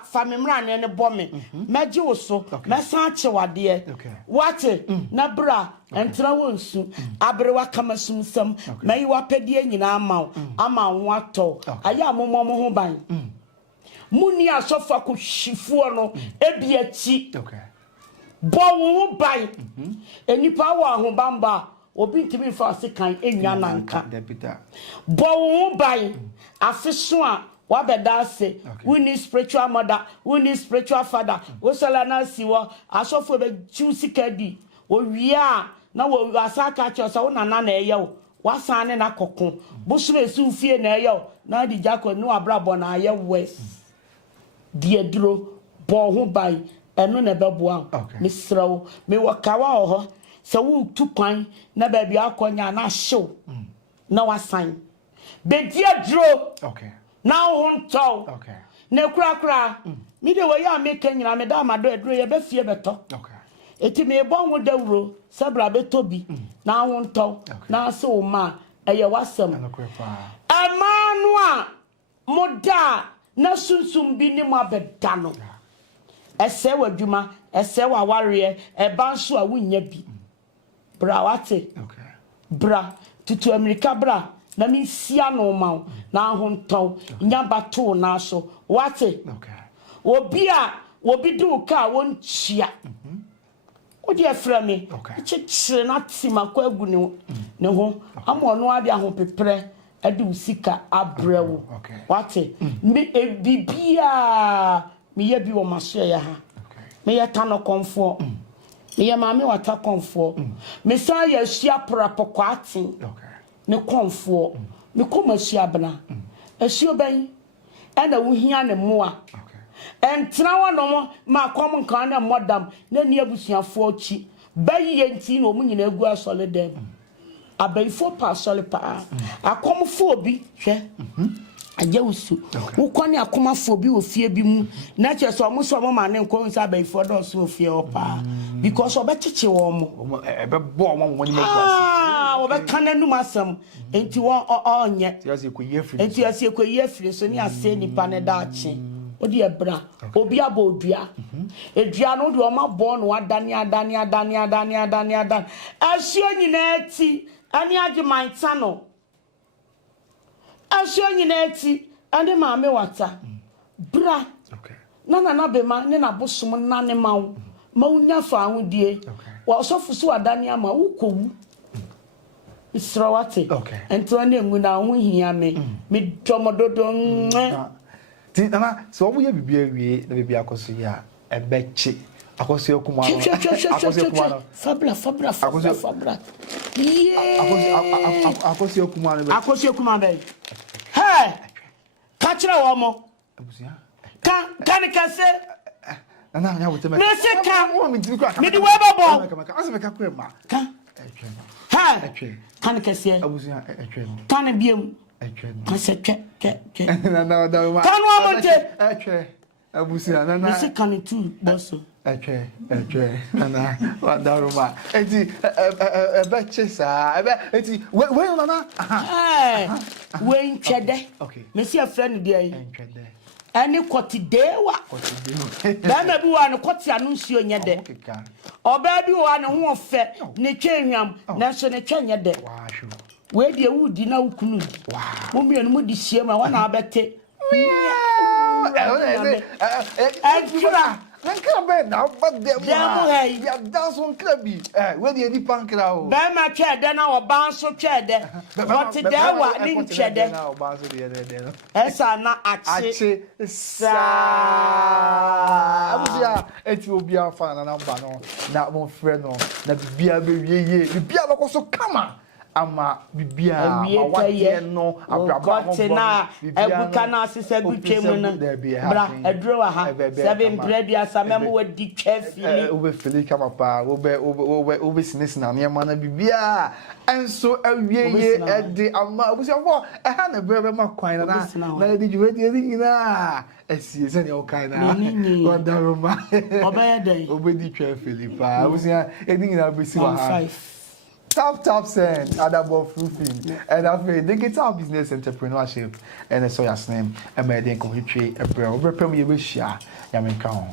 family ran ne bombe meji wo so mesan che wade what na bra entra wonsu abrewa kama sumsam mai wa pedie nyina ama wato aya momo ho ban muni asofa ko hyifuo no ebiachi bo wo ban enipa wa ho bamba obi ntimi fa sekan enwa nanka bo wo ban afeso a wabeda se we need spiritual mother we need spiritual father wo sala na siwo asofo be choose kadi owia na wo asaka chosa wo nana na eyewo wasane na kokon bosu esu fie na eyewo na di jako no abrabo na aye west diedro bo ho ban eno na beboa misrawo me wakawa ho se wo tupan na ba bia akonya na hyew na wasan be diedro na honto na kura mi de wo ya make nyina me da amado edro ye be fie beto eti me bon wo dawro sabra betobi na honto na se o ma eye wasam amanu a moda na sunsum bi ni mo abeda no ese wadwuma ese wa ware e banso a wunya bi bra wate bra tutu amerika bra na mi sia no ma na honto nya bato na so wate obi du ka won chia odi aframe chichire na tima kwa agu ne ho amo no ade aho pepre ade usika abrewo wate bibia me ye bi wo maso ya ha me ye tano konfo me ye maame wata konfo me san ye hia prapoko atin ne konfo me koma hia bana ahio ban ɛna wohia ne mmoa ɛntena wa no ma kɔm nkan na modam na ni abusuafo chi bayi enti na omu nyina egu asole dem abaifo pa asole pa akomfo bi hwɛ ajawusu ukoni akomafo bi ofie bi mu na che so mo so mo ma ne nko nsa abaifo do so ofie opa because obechiche wo mo ebebo mo mo ni makwasi obeka nanu masam enti won onye enti asie koyi afiri so ni ase nipa ne daachi odi ebra obi abodua edua no de o ma bo no adani asio nyina ati ani age mansa no asio nyina ati ande maame wata bra na Bema ne na bosom na ne mawo unya fa ahudie wa osofu so adani ama ukowu israwate ento na engu na ho hia me domododo ti na so wo ye bibia wie na bibia akoso ya ebechi akoso ekuma no akoso ekuma no fabra akoso ekuma no akoso ekuma be hey kachira wo mo kan kase na nya wote me me se ka wo mi tiri kwa me di we bobo aseme ka kure ma kan kan kase abusia etwe no kan biem kase twe na da ma kan wo mo te etwe abusia na me se kan tu boso etwe na wadaruma enti ebeche sa enti we na we nchede me se afrɛ de ayi nchede ani kotidewa Bema bi wa no koti anu nsuo nye de oba bi wa no ho ofe ne twenhwam na so ne twenye de we de wudi na ukunu mo mienu mo di hie ma wana abete ekura nankra be na obade mo ya dance on clubi we de ni pankra o Bema twa de na oba nso twa de kotidewa ni nchede na oba nso de esa na ache sa abusia eti obia fa na namba no na mo frɛ no na bibia be wieye bibia ba koso kama ama bibia awate no abraba mo na ebuka na asese gutwem no bra edro wa ha seven bread ya samem wadi twafili obe fili kama pa obe sinesina na yema na bibia enso awieye ede ama abusia fo ha na brebe ma kwan na edi juwedi edi nyina esie se ne o kan na wadaroma obeyede obedi twafili pa abusia edi nyina besi wa ha Top send Adabo roofing and after digital business entrepreneurship and so your name and my den kohitwe ebra obrepem ye be share ya menka ho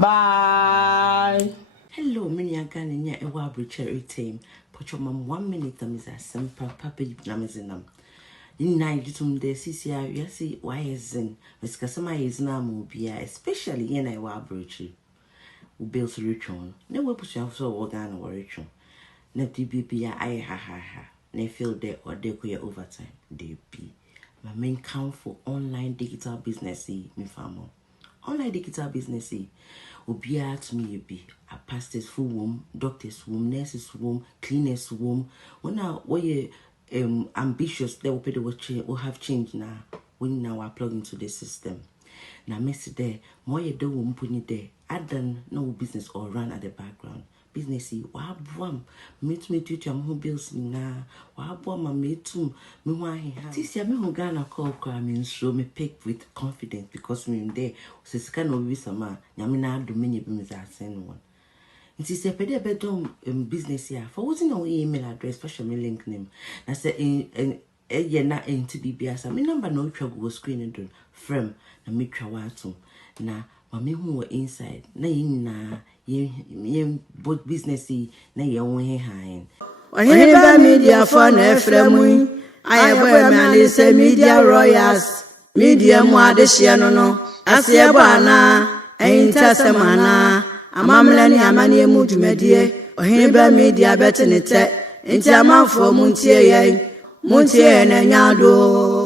bye hello mini aga nya ewa abrocherry team pocho mam 1 minute am is a simple papa namezinam in night tum de sisia you see why isn't miskasama is na mo bia especially in ewa abrocherry we build return no we push out so organ or return na TBP I ha na feel there or there go overtime they be my main count for online digital business me famo online digital business obia to me be a pastor's full womb doctor's womb nurse's womb cleaner's womb when we ambitious they will pay the watch will have changed now when now are plug into the system now miss there more you do womb put there add then no business or run at the background businessy wa boam metu am ho bills na wa boam metu me ho aheha tisia me ho Ghana call kwa me nso me pick with confidence because me there sesika no wi sama nyame na ado menye bi me za sen won nti se pede be dom business ya for what no email address special me link name na se ye na enti bibia sa me number no twa go screen do frame na me twa wa atom na mame hu inside na yina ye both businessy na ye won he han OhenebaMedia for na efremu ayeboye media royals media mu adehye no aseye bana enta semana amamla ni amane mu dwumadie OhenebaMedia betenete enti amanfo muntie ye na nyado